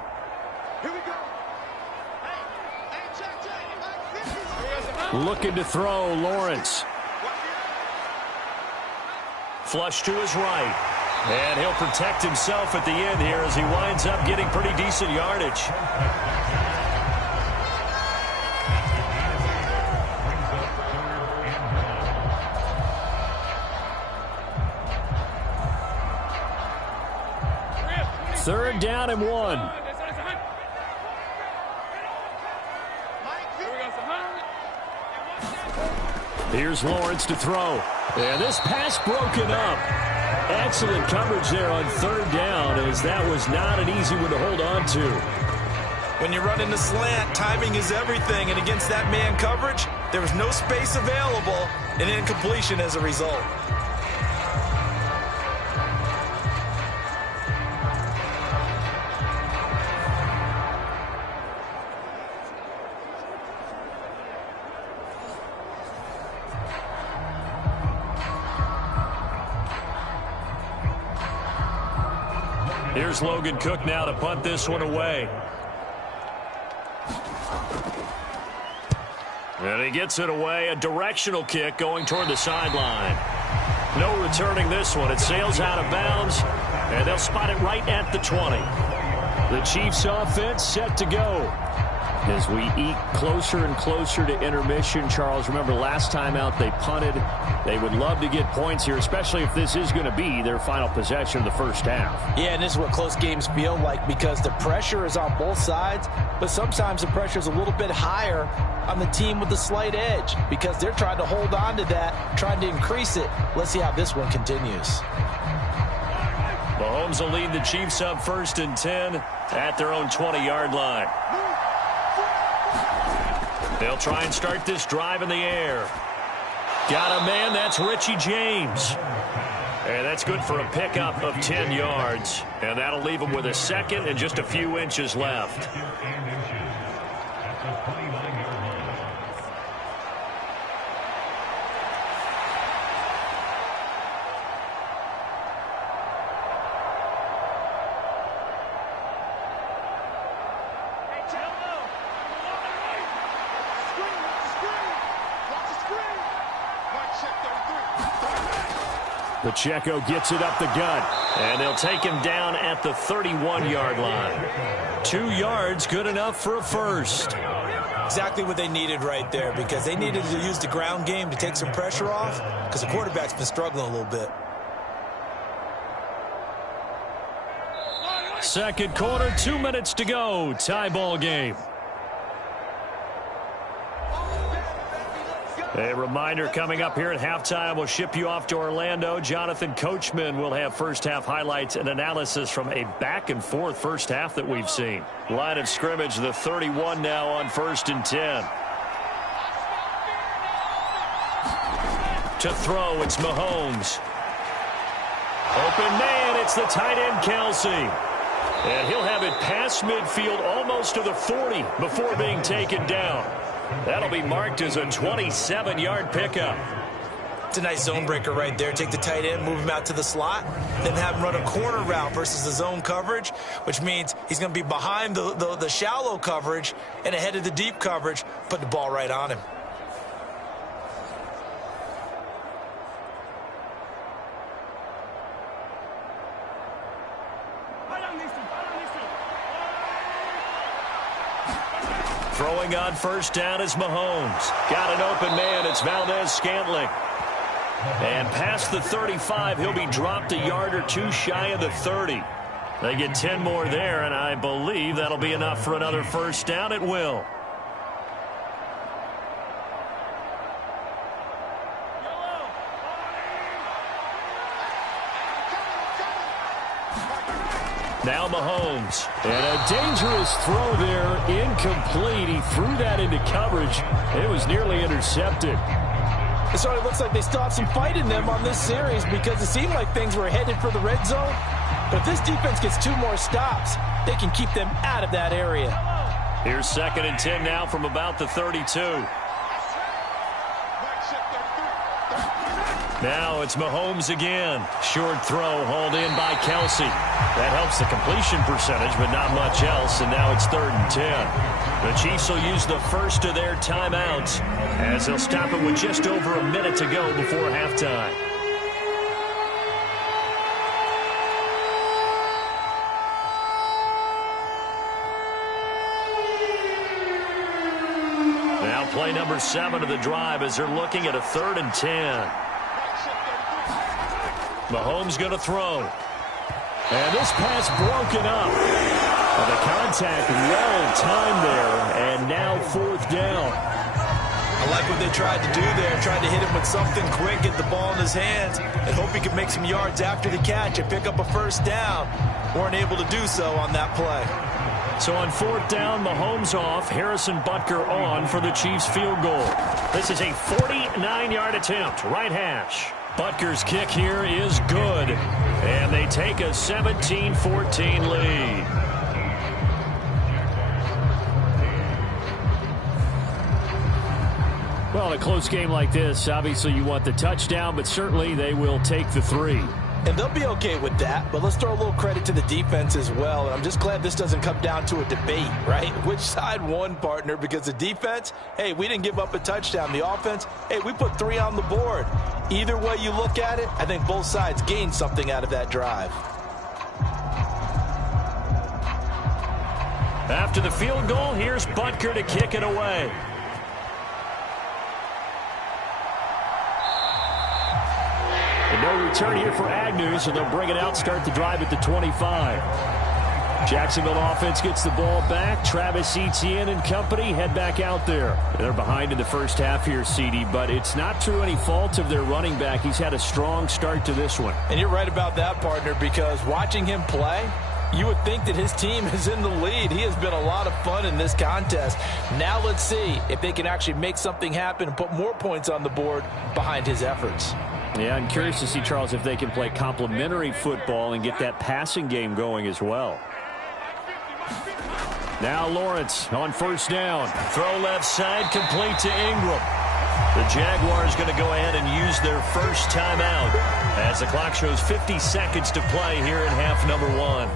Looking to throw, Lawrence. Flush to his right. And he'll protect himself at the end here as he winds up getting pretty decent yardage. Third down and 1. Here's Lawrence to throw. And this pass broken up. Excellent coverage there on third down, as that was not an easy one to hold on to. When you're running the slant, timing is everything. And against that man coverage, there was no space available, and incompletion as a result. here's Logan Cook now to punt this one away. And he gets it away. A directional kick going toward the sideline. No returning this one. It sails out of bounds, and they'll spot it right at the 20. The Chiefs offense set to go. As we eke closer and closer to intermission, Charles, remember last time out they punted. They would love to get points here, especially if this is going to be their final possession of the first half. Yeah, and this is what close games feel like because the pressure is on both sides, but sometimes the pressure is a little bit higher on the team with the slight edge because they're trying to hold on to that, trying to increase it. Let's see how this one continues. Mahomes will lead the Chiefs up 1st and 10 at their own 20-yard line. They'll try and start this drive in the air. Got a man, that's Richie James. And that's good for a pickup of 10 yards. And that'll leave him with a second and just a few inches left. Pacheco gets it up the gut, and they'll take him down at the 31-yard line. 2 yards, good enough for a first. Exactly what they needed right there because they needed to use the ground game to take some pressure off because the quarterback's been struggling a little bit. Second quarter, 2 minutes to go. Tie ball game. A reminder coming up here at halftime. We'll ship you off to Orlando. Jonathan Coachman will have first-half highlights and analysis from a back-and-forth first half that we've seen. Line of scrimmage, the 31 now on 1st and 10. To throw, it's Mahomes. Open man, it's the tight end, Kelsey. And he'll have it past midfield almost to the 40 before being taken down. That'll be marked as a 27-yard pickup. It's a nice zone breaker right there. Take the tight end, move him out to the slot, then have him run a corner route versus the zone coverage, which means he's going to be behind the shallow coverage and ahead of the deep coverage. Put the ball right on him. Throwing on first down is Mahomes. Got an open man. It's Valdez-Scantling. And past the 35, he'll be dropped a yard or two shy of the 30. They get 10 more there, and I believe that'll be enough for another first down. It will. Now Mahomes. And a dangerous throw there. Incomplete. He threw that into coverage. It was nearly intercepted. It sort of looks like they still have some fight in them on this series because it seemed like things were headed for the red zone. But if this defense gets 2 more stops, they can keep them out of that area. Here's 2nd and 10 now from about the 32. Now it's Mahomes again. Short throw hauled in by Kelsey. That helps the completion percentage, but not much else, and now it's 3rd and 10. The Chiefs will use the first of their timeouts as they'll stop it with just over a minute to go before halftime. Now play number 7 of the drive as they're looking at a 3rd and 10. Mahomes going to throw. And this pass broken up. The contact well timed there, and now 4th down. I like what they tried to do there. Tried to hit him with something quick, get the ball in his hands, and hope he could make some yards after the catch and pick up a first down. Weren't able to do so on that play. So on 4th down, Mahomes off, Harrison Butker on for the Chiefs field goal. This is a 49-yard attempt, right hash. Butker's kick here is good, and they take a 17-14 lead. Well, in a close game like this, obviously you want the touchdown, but certainly they will take the 3. And they'll be okay with that, but let's throw a little credit to the defense as well. And I'm just glad this doesn't come down to a debate, right? Which side won, partner? Because the defense, hey, we didn't give up a touchdown. The offense, hey, we put 3 on the board. Either way you look at it, I think both sides gained something out of that drive. After the field goal, here's Butker to kick it away. And no return here for Agnew, so they'll bring it out, start the drive at the 25. Jacksonville offense gets the ball back. Travis Etienne and company head back out there. They're behind in the first half here, CD, but it's not through any fault of their running back. He's had a strong start to this one. And you're right about that, partner, because watching him play, you would think that his team is in the lead. He has been a lot of fun in this contest. Now let's see if they can actually make something happen and put more points on the board behind his efforts. Yeah, I'm curious to see, Charles, if they can play complementary football and get that passing game going as well. Now Lawrence on first down. Throw left side, complete to Ingram. The Jaguars going to go ahead and use their first timeout as the clock shows 50 seconds to play here in half number 1.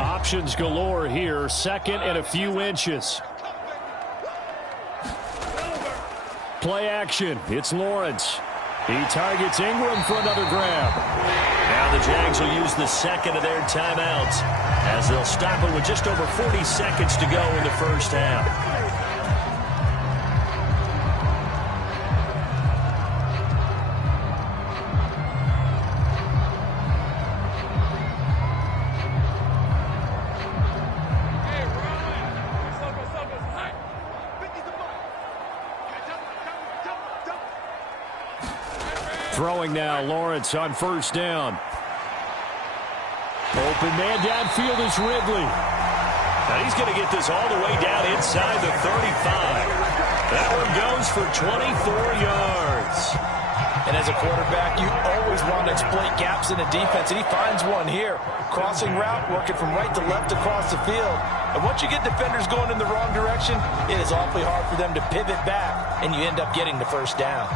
Options galore here. Second and a few inches. Play action. It's Lawrence. He targets Ingram for another grab. Now the Jags will use the second of their timeouts as they'll stop it with just over 40 seconds to go in the first half. Throwing now, Lawrence on first down. Open man downfield is Ridley. Now he's going to get this all the way down inside the 35. That one goes for 24 yards. And as a quarterback, you always want to exploit gaps in the defense, and he finds one here. Crossing route, working from right to left across the field. And once you get defenders going in the wrong direction, it is awfully hard for them to pivot back, and you end up getting the first down.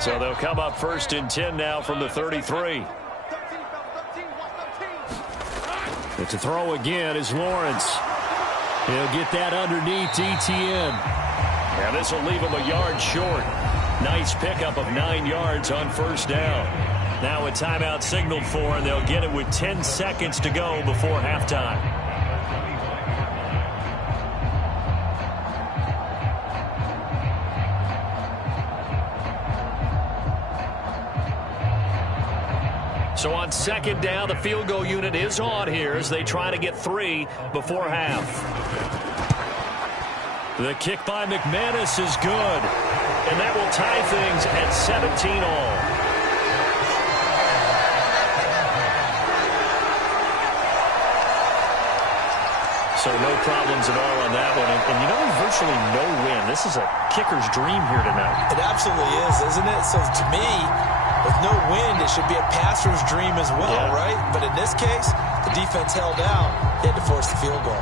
So they'll come up first and 10 now from the 33. But to throw again is Lawrence. He'll get that underneath Etienne. And this will leave him a yard short. Nice pickup of 9 yards on first down. Now a timeout signaled for, and they'll get it with 10 seconds to go before halftime. So on second down, the field goal unit is on here as they try to get 3 before half. The kick by McManus is good, and that will tie things at 17 all. So no problems at all on that one. And you know, virtually no win. This is a kicker's dream here tonight. It absolutely is, isn't it? So to me, with no wind, it should be a passer's dream as well, right? But in this case, the defense held out. They had to force the field goal.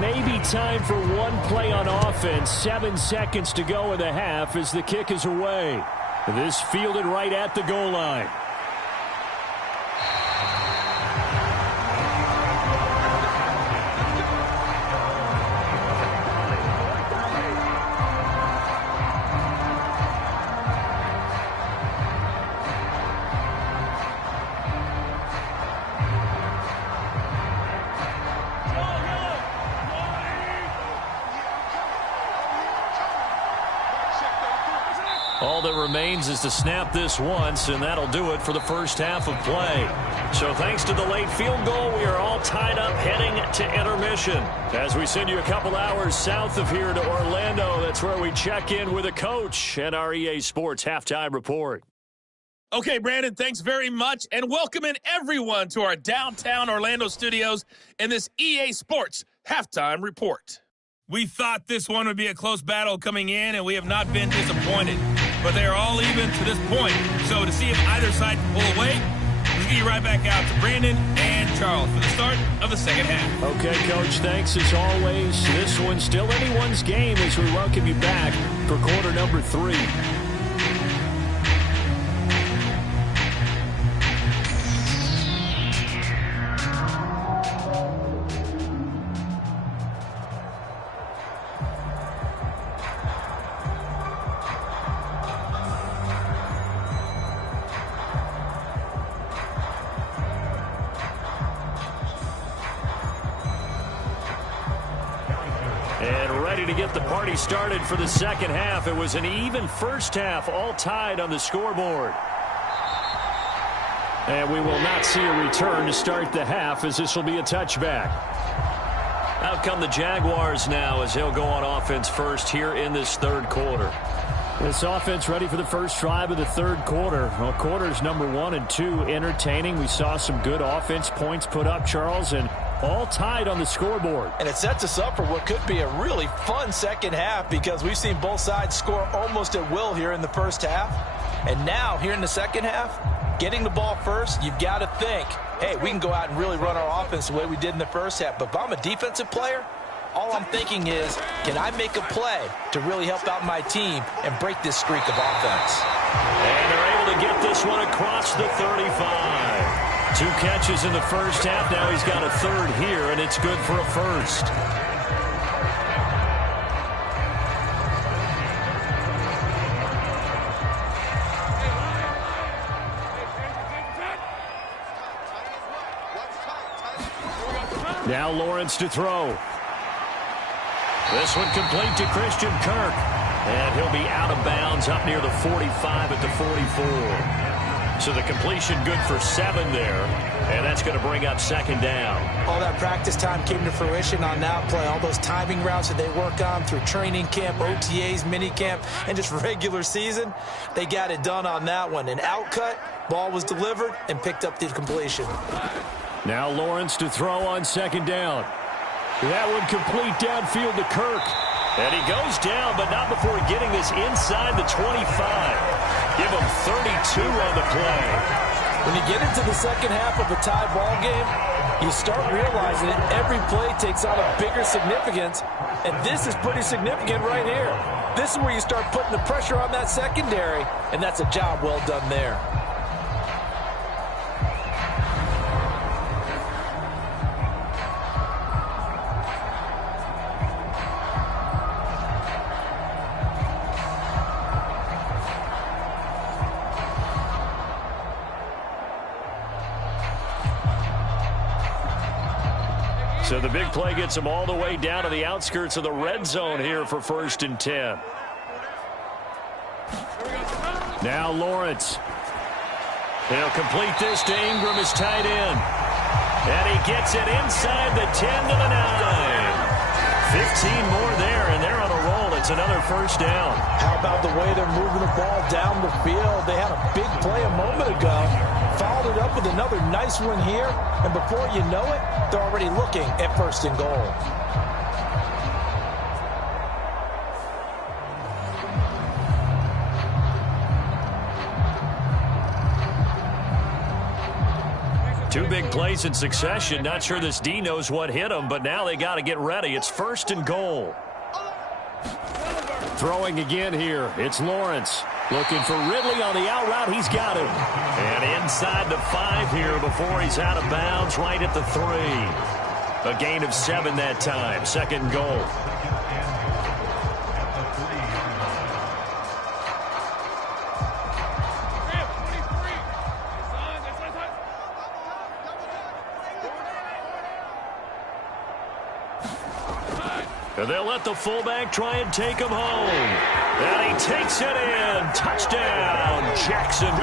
Maybe time for one play on offense. 7 seconds to go in the half as the kick is away. This fielded right at the goal line. All that remains is to snap this once, and that'll do it for the first half of play. So thanks to the late field goal, we are all tied up heading to intermission. As we send you a couple hours south of here to Orlando, that's where we check in with a coach at our EA Sports Halftime Report. Okay, Brandon, thanks very much, and welcome in everyone to our downtown Orlando studios in this EA Sports Halftime Report. We thought this one would be a close battle coming in, and we have not been disappointed. But they are all even to this point. So to see if either side can pull away, let's get you right back out to Brandon and Charles for the start of the second half. Okay, Coach, thanks as always. This one's still anyone's game as we welcome you back for quarter number 3. To get the party started for the second half. It was an even first half, all tied on the scoreboard. And we will not see a return to start the half, as this will be a touchback. Out come the Jaguars now as they'll go on offense first here in this third quarter. This offense ready for the first drive of the third quarter. Well, quarters number 1 and 2 entertaining. We saw some good offense points put up, Charles, and all tied on the scoreboard. And it sets us up for what could be a really fun second half, because we've seen both sides score almost at will here in the first half. And now, here in the second half, getting the ball first, you've got to think, hey, we can go out and really run our offense the way we did in the first half. But if I'm a defensive player, all I'm thinking is, can I make a play to really help out my team and break this streak of offense? And they're able to get this one across the 35. 2 catches in the first half. Now he's got a third here, and it's good for a first. Now Lawrence to throw. This one complete to Christian Kirk. And he'll be out of bounds up near the 45 at the 44. So the completion good for 7 there, and that's going to bring up second down. All that practice time came to fruition on that play. All those timing routes that they work on through training camp, OTAs, minicamp, and just regular season, they got it done on that one. An outcut, ball was delivered, and picked up the completion. Now Lawrence to throw on second down. That one complete downfield to Kirk. And he goes down, but not before getting this inside the 25. Give him 32 on the play. When you get into the second half of a tie ball game, you start realizing that every play takes on a bigger significance, and this is pretty significant right here. This is where you start putting the pressure on that secondary, and that's a job well done there. So the big play gets them all the way down to the outskirts of the red zone here for 1st and 10. Now Lawrence. He'll complete this to Ingram, his tight end. And he gets it inside the 10 to the 9. 15 more there, and they're on a roll. It's another first down. How about the way they're moving the ball down the field? They had a big play a moment ago. Followed it up with another nice one here. And before you know it, they're already looking at 1st and goal. Two big plays in succession. Not sure this D knows what hit him, but now they got to get ready. It's 1st and goal. Throwing again here. It's Lawrence. Looking for Ridley on the out route. He's got him. And inside the 5 here before he's out of bounds, right at the 3. A gain of 7 that time. 2nd and goal. And they'll let the fullback try and take him home. And he takes it in. Touchdown, Jacksonville.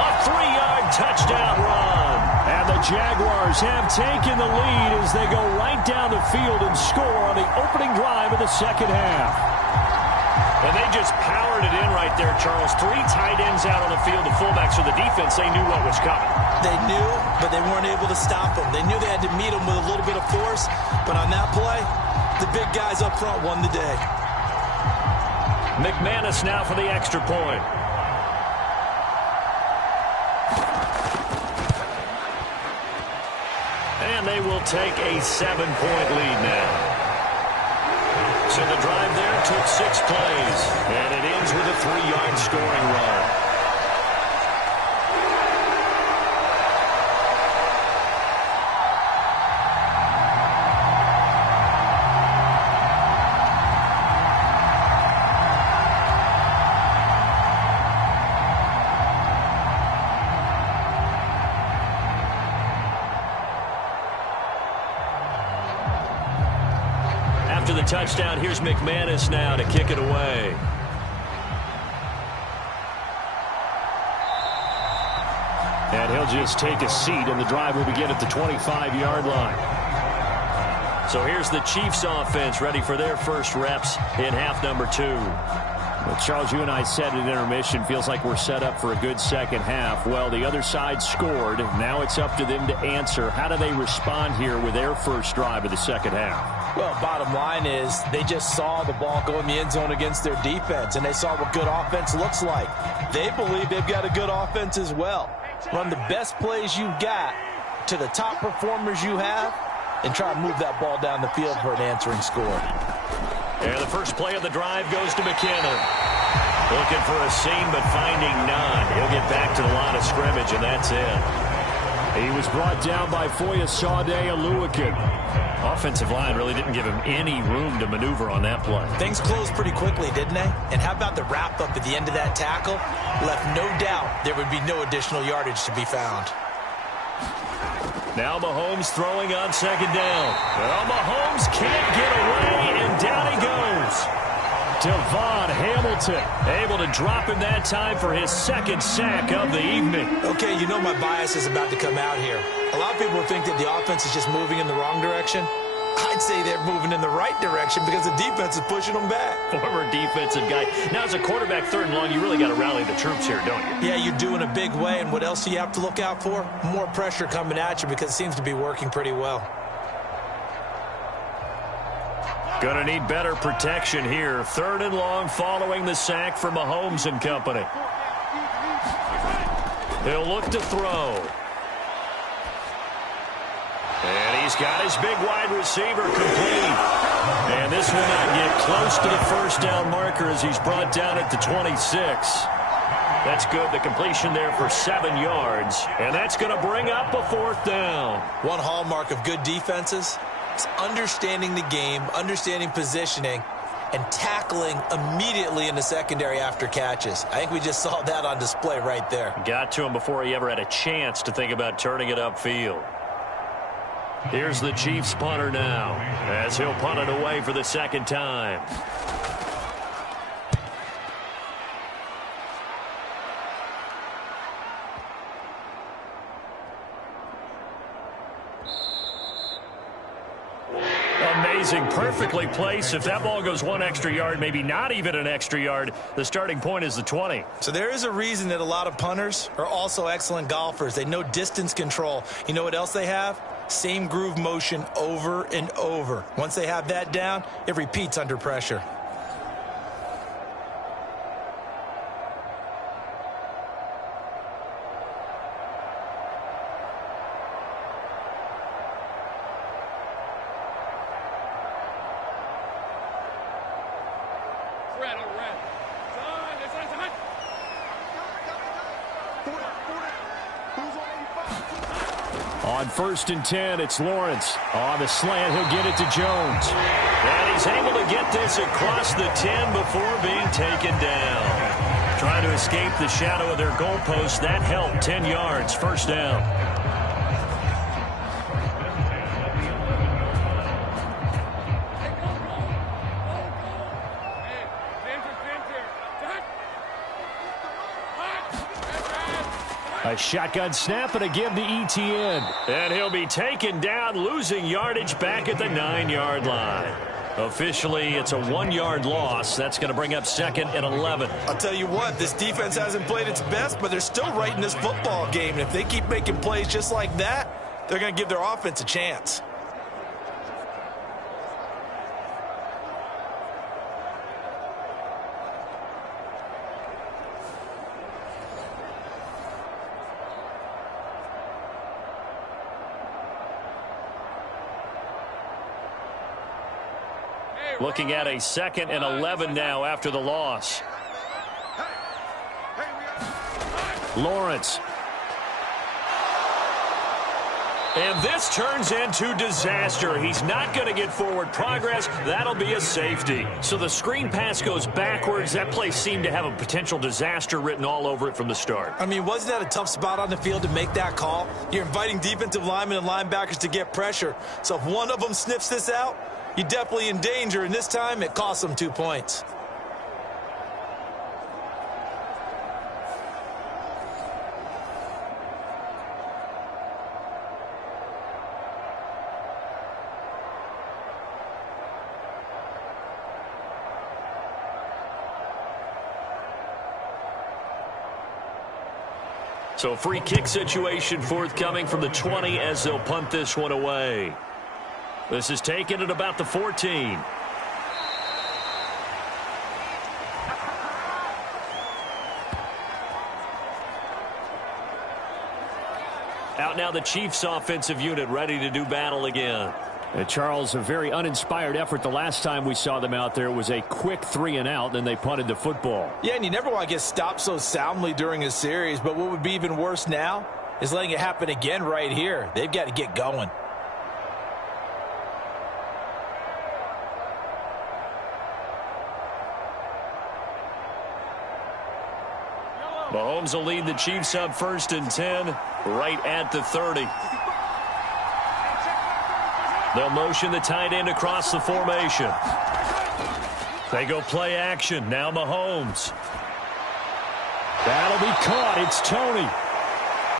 A 3-yard touchdown run. And the Jaguars have taken the lead as they go right down the field and score on the opening drive of the second half. And they just powered it in right there, Charles. 3 tight ends out on the field. The fullbacks for the defense, they knew what was coming. They knew, but they weren't able to stop them. They knew they had to meet them with a little bit of force, but on that play, the big guys up front won the day. McManus now for the extra point. And they will take a 7-point lead now. So the drive there took 6 plays, and it ends with a 3-yard scoring run. After the touchdown, here's McManus now to kick it away. And he'll just take a seat, and the drive will begin at the 25-yard line. So here's the Chiefs offense ready for their first reps in half number 2. Well, Charles, you and I said at intermission, feels like we're set up for a good second half. Well, the other side scored. Now it's up to them to answer. How do they respond here with their first drive of the second half? Well, bottom line is they just saw the ball go in the end zone against their defense, and they saw what good offense looks like. They believe they've got a good offense as well. Run the best plays you've got to the top performers you have and try to move that ball down the field for an answering score. And the first play of the drive goes to McKinnon. Looking for a seam, but finding none. He'll get back to the line of scrimmage, and that's it. He was brought down by Foyesade Aluakin. Offensive line really didn't give him any room to maneuver on that play. Things closed pretty quickly, didn't they? And how about the wrap-up at the end of that tackle? Left no doubt there would be no additional yardage to be found. Now Mahomes throwing on second down. Well, Mahomes can't get away, and down he goes. Devon Hamilton able to drop him that time for his second sack of the evening. Okay, you know my bias is about to come out here. A lot of people think that the offense is just moving in the wrong direction. I'd say they're moving in the right direction because the defense is pushing them back. Former defensive guy. Now, as a quarterback, 3rd and long, you really got to rally the troops here, don't you? Yeah, you do in a big way. And what else do you have to look out for? More pressure coming at you because it seems to be working pretty well. Going to need better protection here. 3rd and long following the sack for Mahomes and company. He'll look to throw. And he's got his big wide receiver complete. And this will not get close to the first down marker as he's brought down at the 26. That's good. The completion there for 7 yards. And that's going to bring up a 4th down. One hallmark of good defenses is understanding the game, understanding positioning, and tackling immediately in the secondary after catches. I think we just saw that on display right there. Got to him before he ever had a chance to think about turning it upfield. Here's the Chiefs punter now as he'll punt it away for the second time. Amazing, perfectly placed. If that ball goes 1 extra yard, maybe not even an extra yard, the starting point is the 20. So there is a reason that a lot of punters are also excellent golfers. They know distance control. You know what else they have? Same groove motion over and over. Once they have that down, it repeats under pressure. On 1st and 10, it's Lawrence. On the slant, he'll get it to Jones. And he's able to get this across the 10 before being taken down. Trying to escape the shadow of their goalpost. That helped. 10 yards, 1st down. A shotgun snap and a give to ETN. And he'll be taken down, losing yardage back at the 9-yard line. Officially, it's a 1-yard loss. That's going to bring up 2nd and 11. I'll tell you what, this defense hasn't played its best, but they're still right in this football game. And if they keep making plays just like that, they're going to give their offense a chance. Looking at a 2nd and 11 now after the loss. Lawrence. And this turns into disaster. He's not going to get forward progress. That'll be a safety. So the screen pass goes backwards. That play seemed to have a potential disaster written all over it from the start. I mean, wasn't that a tough spot on the field to make that call? You're inviting defensive linemen and linebackers to get pressure. So if one of them sniffs this out, you're definitely in danger, and this time it costs them 2 points. So free kick situation forthcoming from the 20 as they'll punt this one away. This is taken at about the 14. Out now the Chiefs offensive unit ready to do battle again. Charles, a very uninspired effort. The last time we saw them out there was a quick 3-and-out, and they punted the football. Yeah, and you never want to get stopped so soundly during a series, but what would be even worse now is letting it happen again right here. They've got to get going. Mahomes will lead the Chiefs up 1st and 10 right at the 30. They'll motion the tight end across the formation. They go play action. Now Mahomes. That'll be caught. It's Tony.